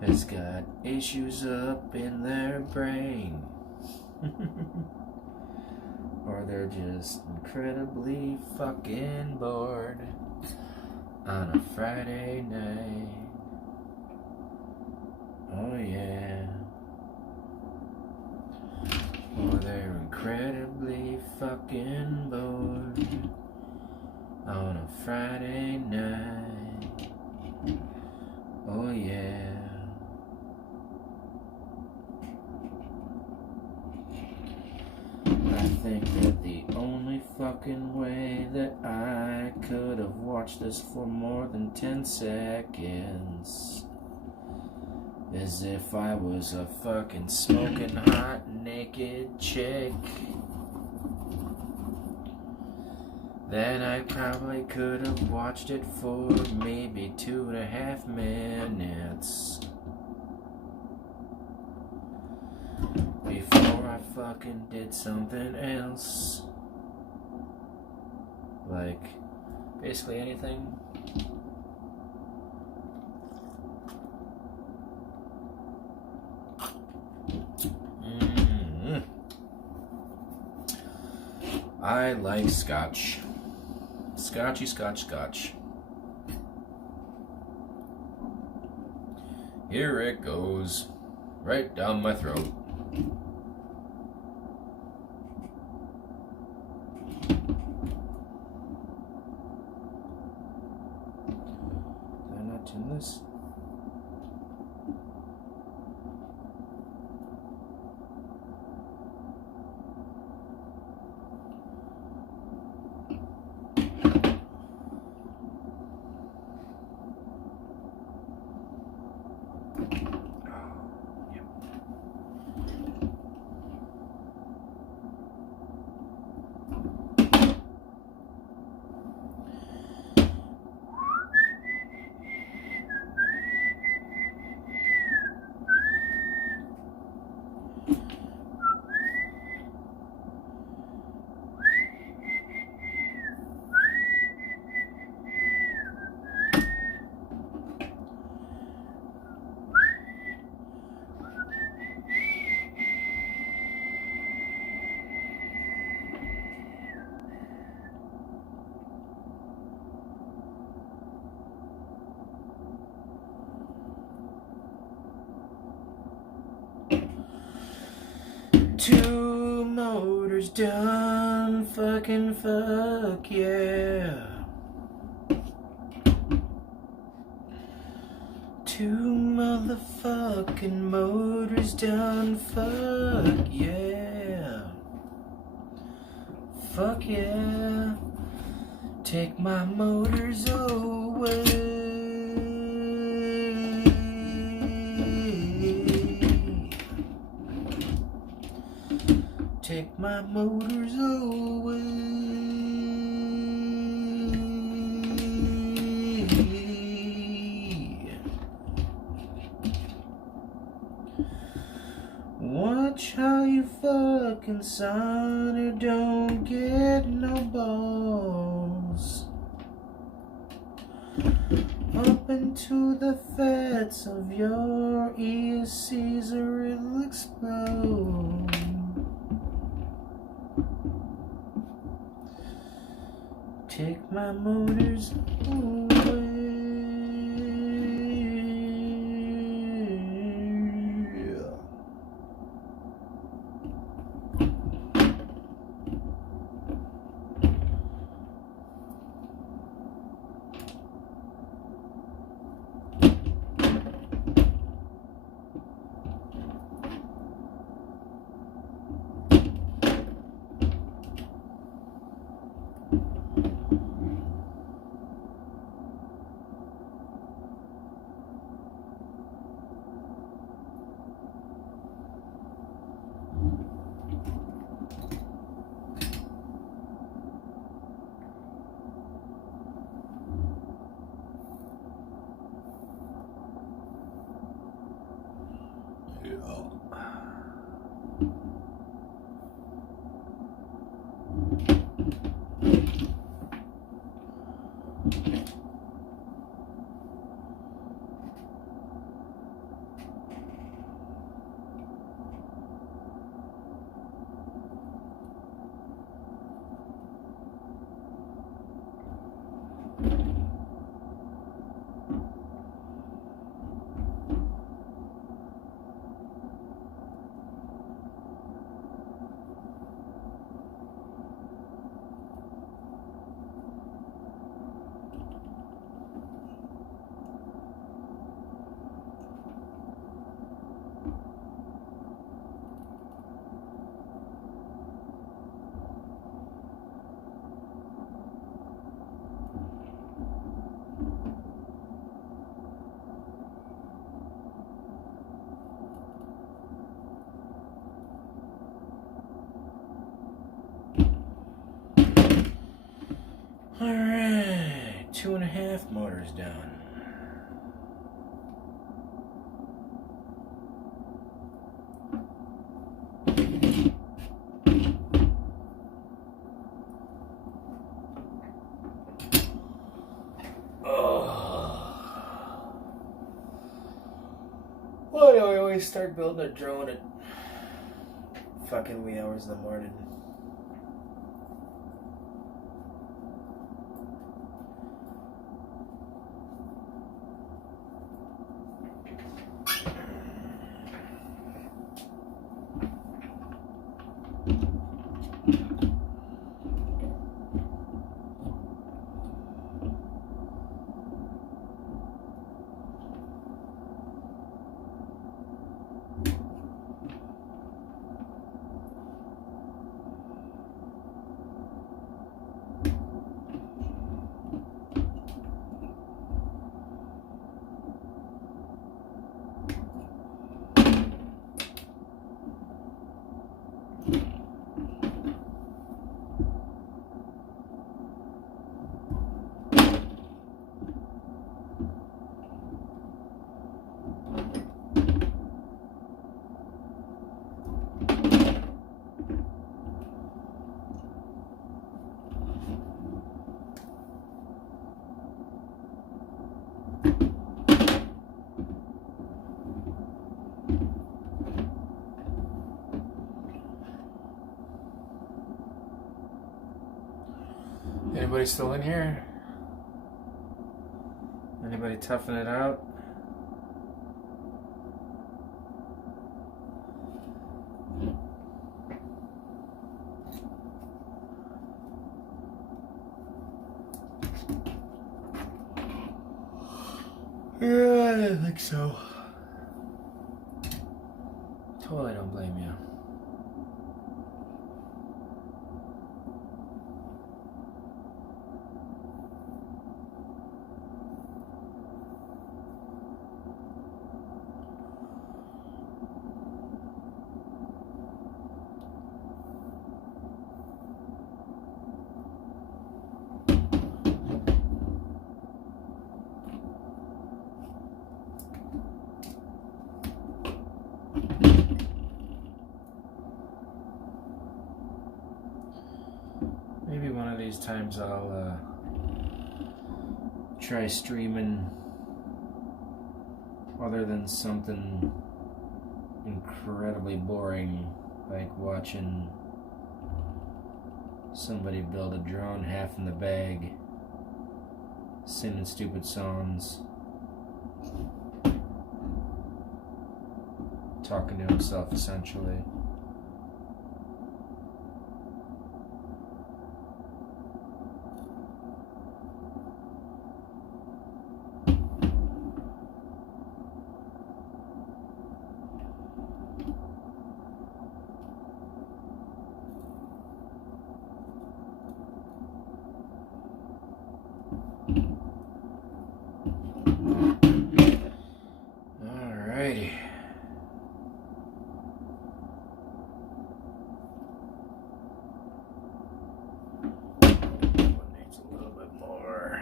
has got issues up in their brain. Or they're just incredibly fucking bored on a Friday night. Oh yeah. We're incredibly fucking bored on a Friday night. Oh yeah. I think that the only fucking way that I could have watched this for more than 10 seconds is if I was a fucking smoking hot naked chick. Then I probably could have watched it for maybe 2.5 minutes before I fucking did something else. Like, basically anything. I like scotch. Scotchy, scotch. Here it goes. Right down my throat. Did I not tune this? Two motors done, fucking fuck yeah. Two motherfucking motors done, fuck yeah. Fuck yeah. Take my motors away. Take my motors away. Watch how you fucking son who don't get no balls up into the fats of your ESCs or it'll explode. Take my motors away. Alright, 2.5 motors done. Why do I always start building a drone at fucking wee hours in the morning? Anybody still in here? Anybody toughing it out? Yeah, I think so. Totally don't blame you. Maybe one of these times I'll try streaming other than something incredibly boring, like watching somebody build a drone half in the bag, singing stupid songs, talking to himself essentially. Alrighty. Needs a little bit more.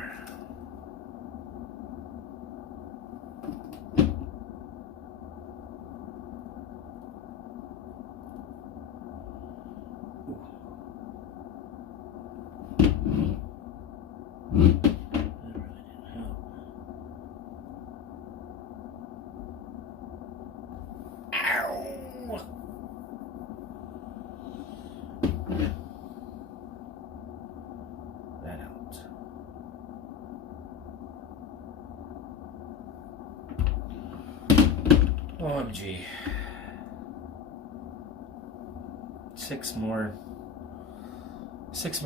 OMG. 6 more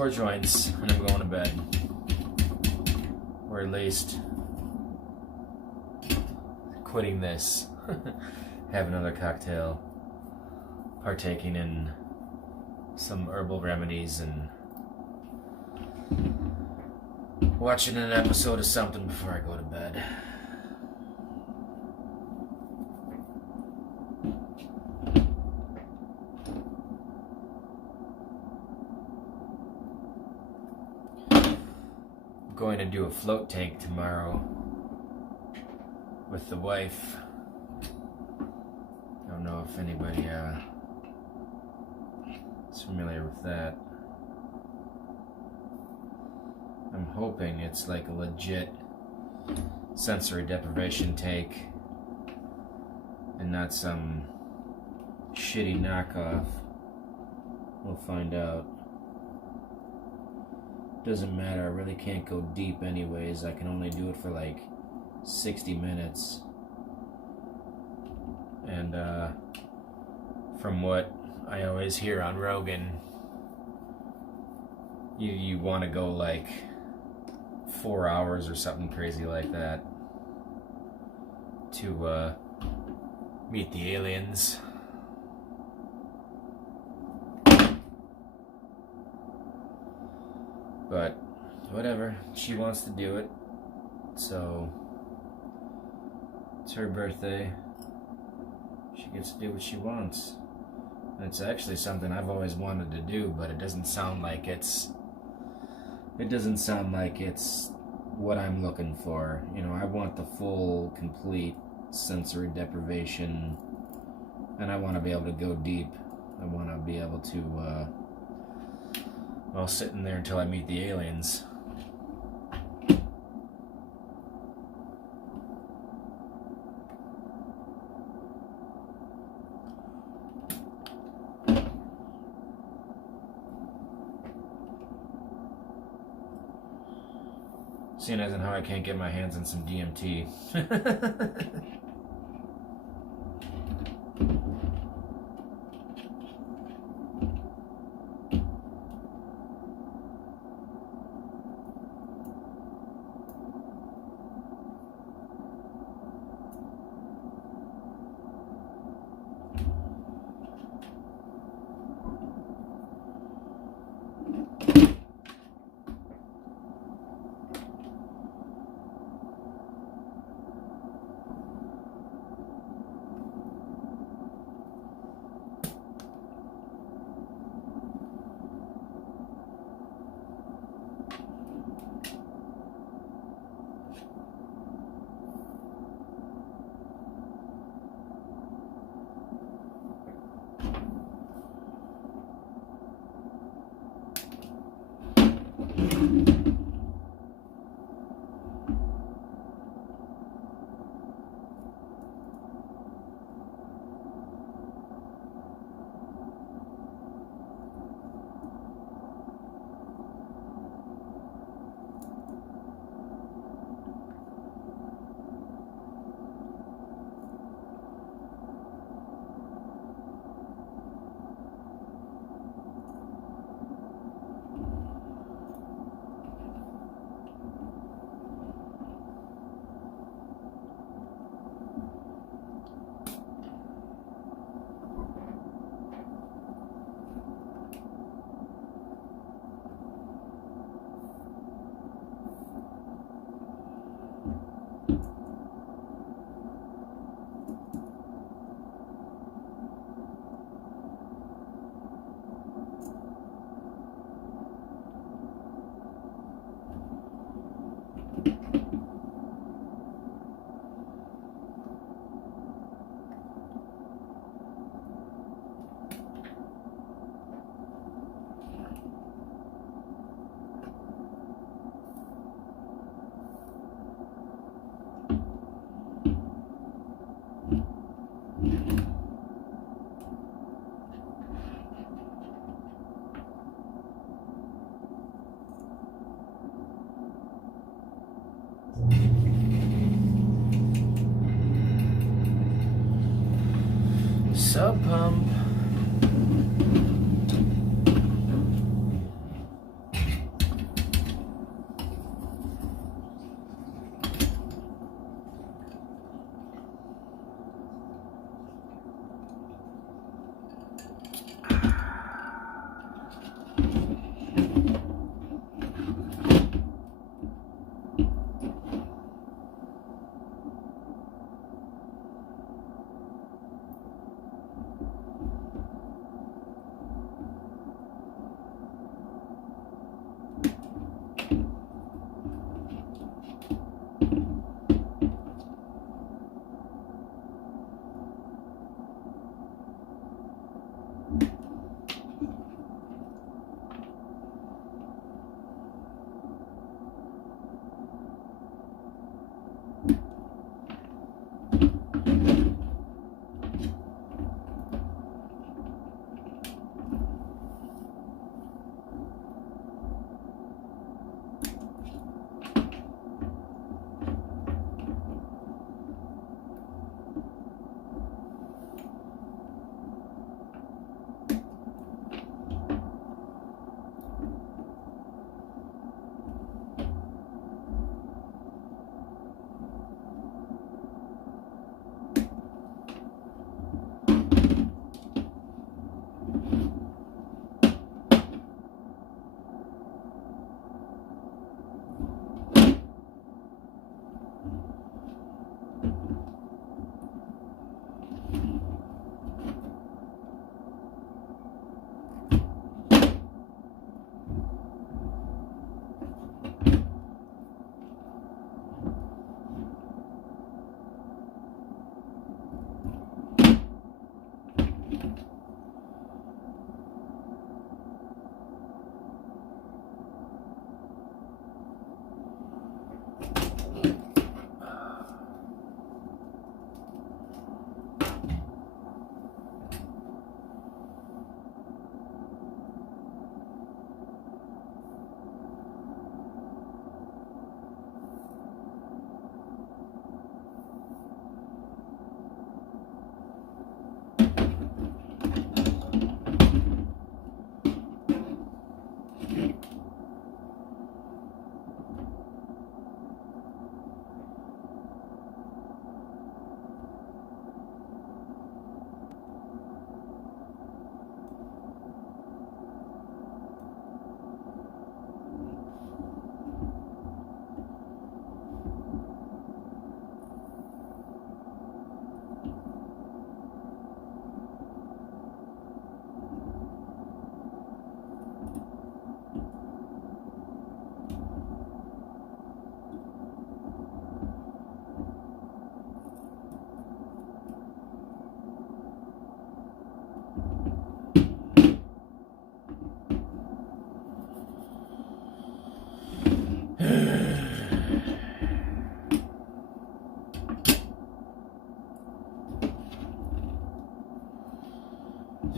joints and I'm going to bed. Or at least quitting this. Have another cocktail. Partaking in some herbal remedies and watching an episode of something before I go to bed. going to do a float tank tomorrow with the wife. I don't know if anybody is familiar with that. I'm hoping it's like a legit sensory deprivation tank and not some shitty knockoff. We'll find out. Doesn't matter, I really can't go deep anyways. I can only do it for like 60 minutes. And from what I always hear on Rogan, you want to go like 4 hours or something crazy like that to meet the aliens. But whatever, she wants to do it, so it's her birthday. She gets to do what she wants. And it's actually something I've always wanted to do, but it doesn't sound like it's what I'm looking for. You know, I want the full, complete sensory deprivation, and I want to be able to go deep. I want to be able to, well, sit in there until I meet the aliens. Seeing as in how I can't get my hands on some DMT. Sub pump.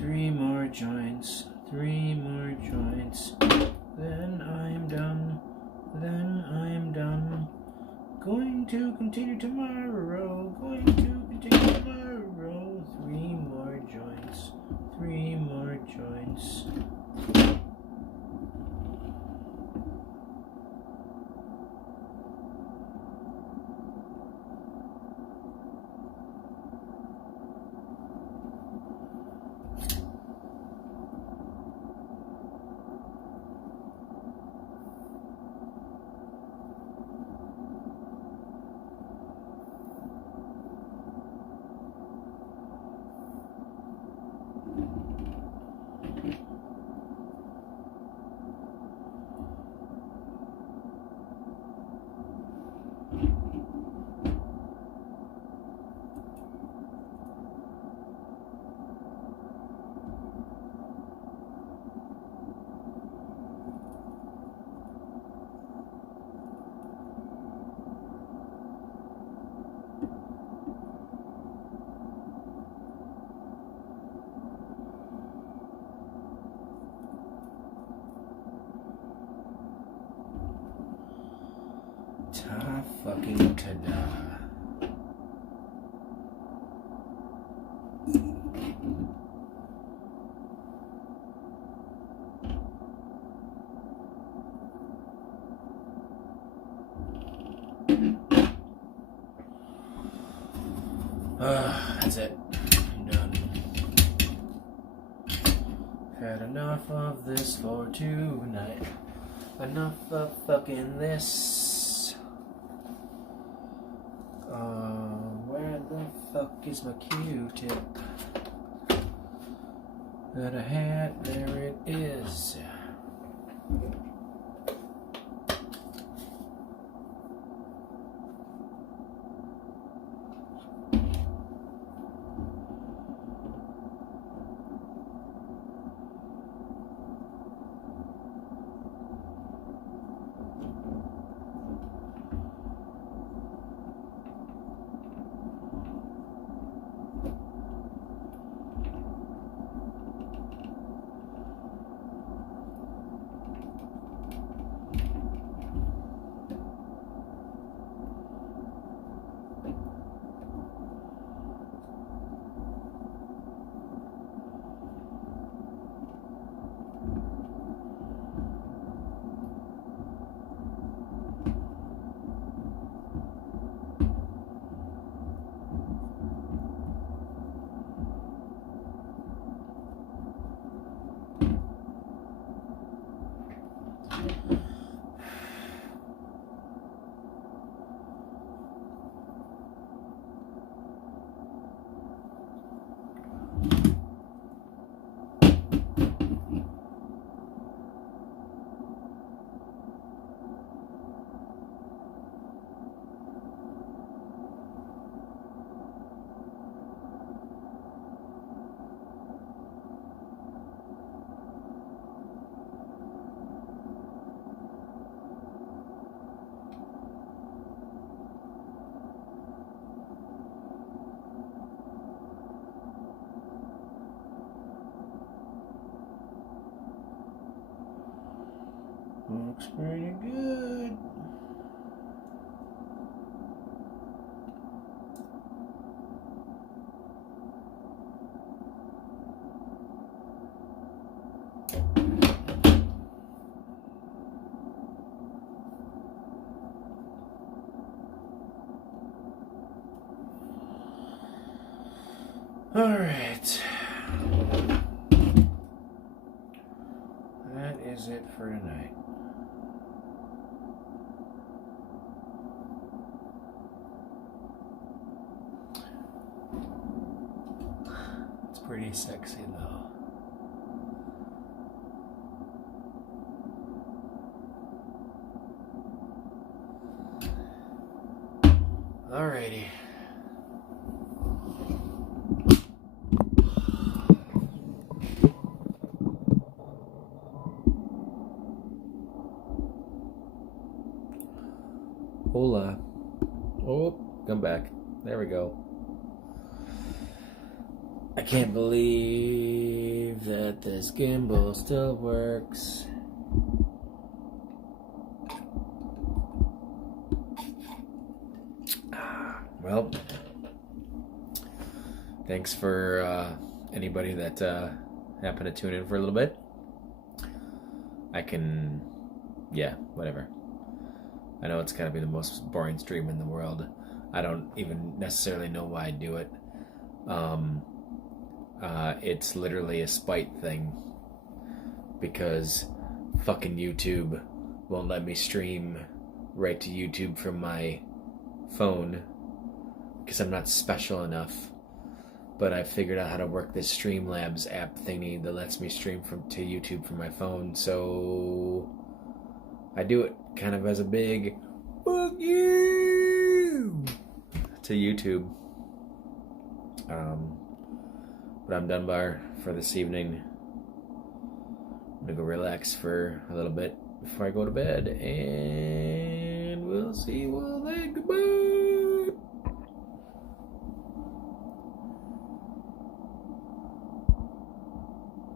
3 more joints, 3 more joints. Then I'm done, then I'm done. Going to continue tomorrow, going to continue tomorrow. 3 more joints, 3 more joints. Ta fucking ta-da. That's it. I'm done. Had enough of this for tonight. Enough of fucking this. Where the fuck is my Q-tip that I had? There it is. Looks pretty good. All right. That is it for tonight. It's pretty sexy though. Alrighty. Hola. Oh, come back. There we go. I can't believe that this gimbal still works. Well, thanks for anybody that happened to tune in for a little bit. Whatever. I know it's gotta be the most boring stream in the world. I don't even necessarily know why I do it. It's literally a spite thing, because fucking YouTube won't let me stream right to YouTube from my phone because I'm not special enough. But I figured out how to work this Streamlabs app thingy that lets me stream to YouTube from my phone, so I do it kind of as a big fuck you to YouTube. But I'm done for this evening. I'm gonna go relax for a little bit before I go to bed, and we'll see you all then. Goodbye.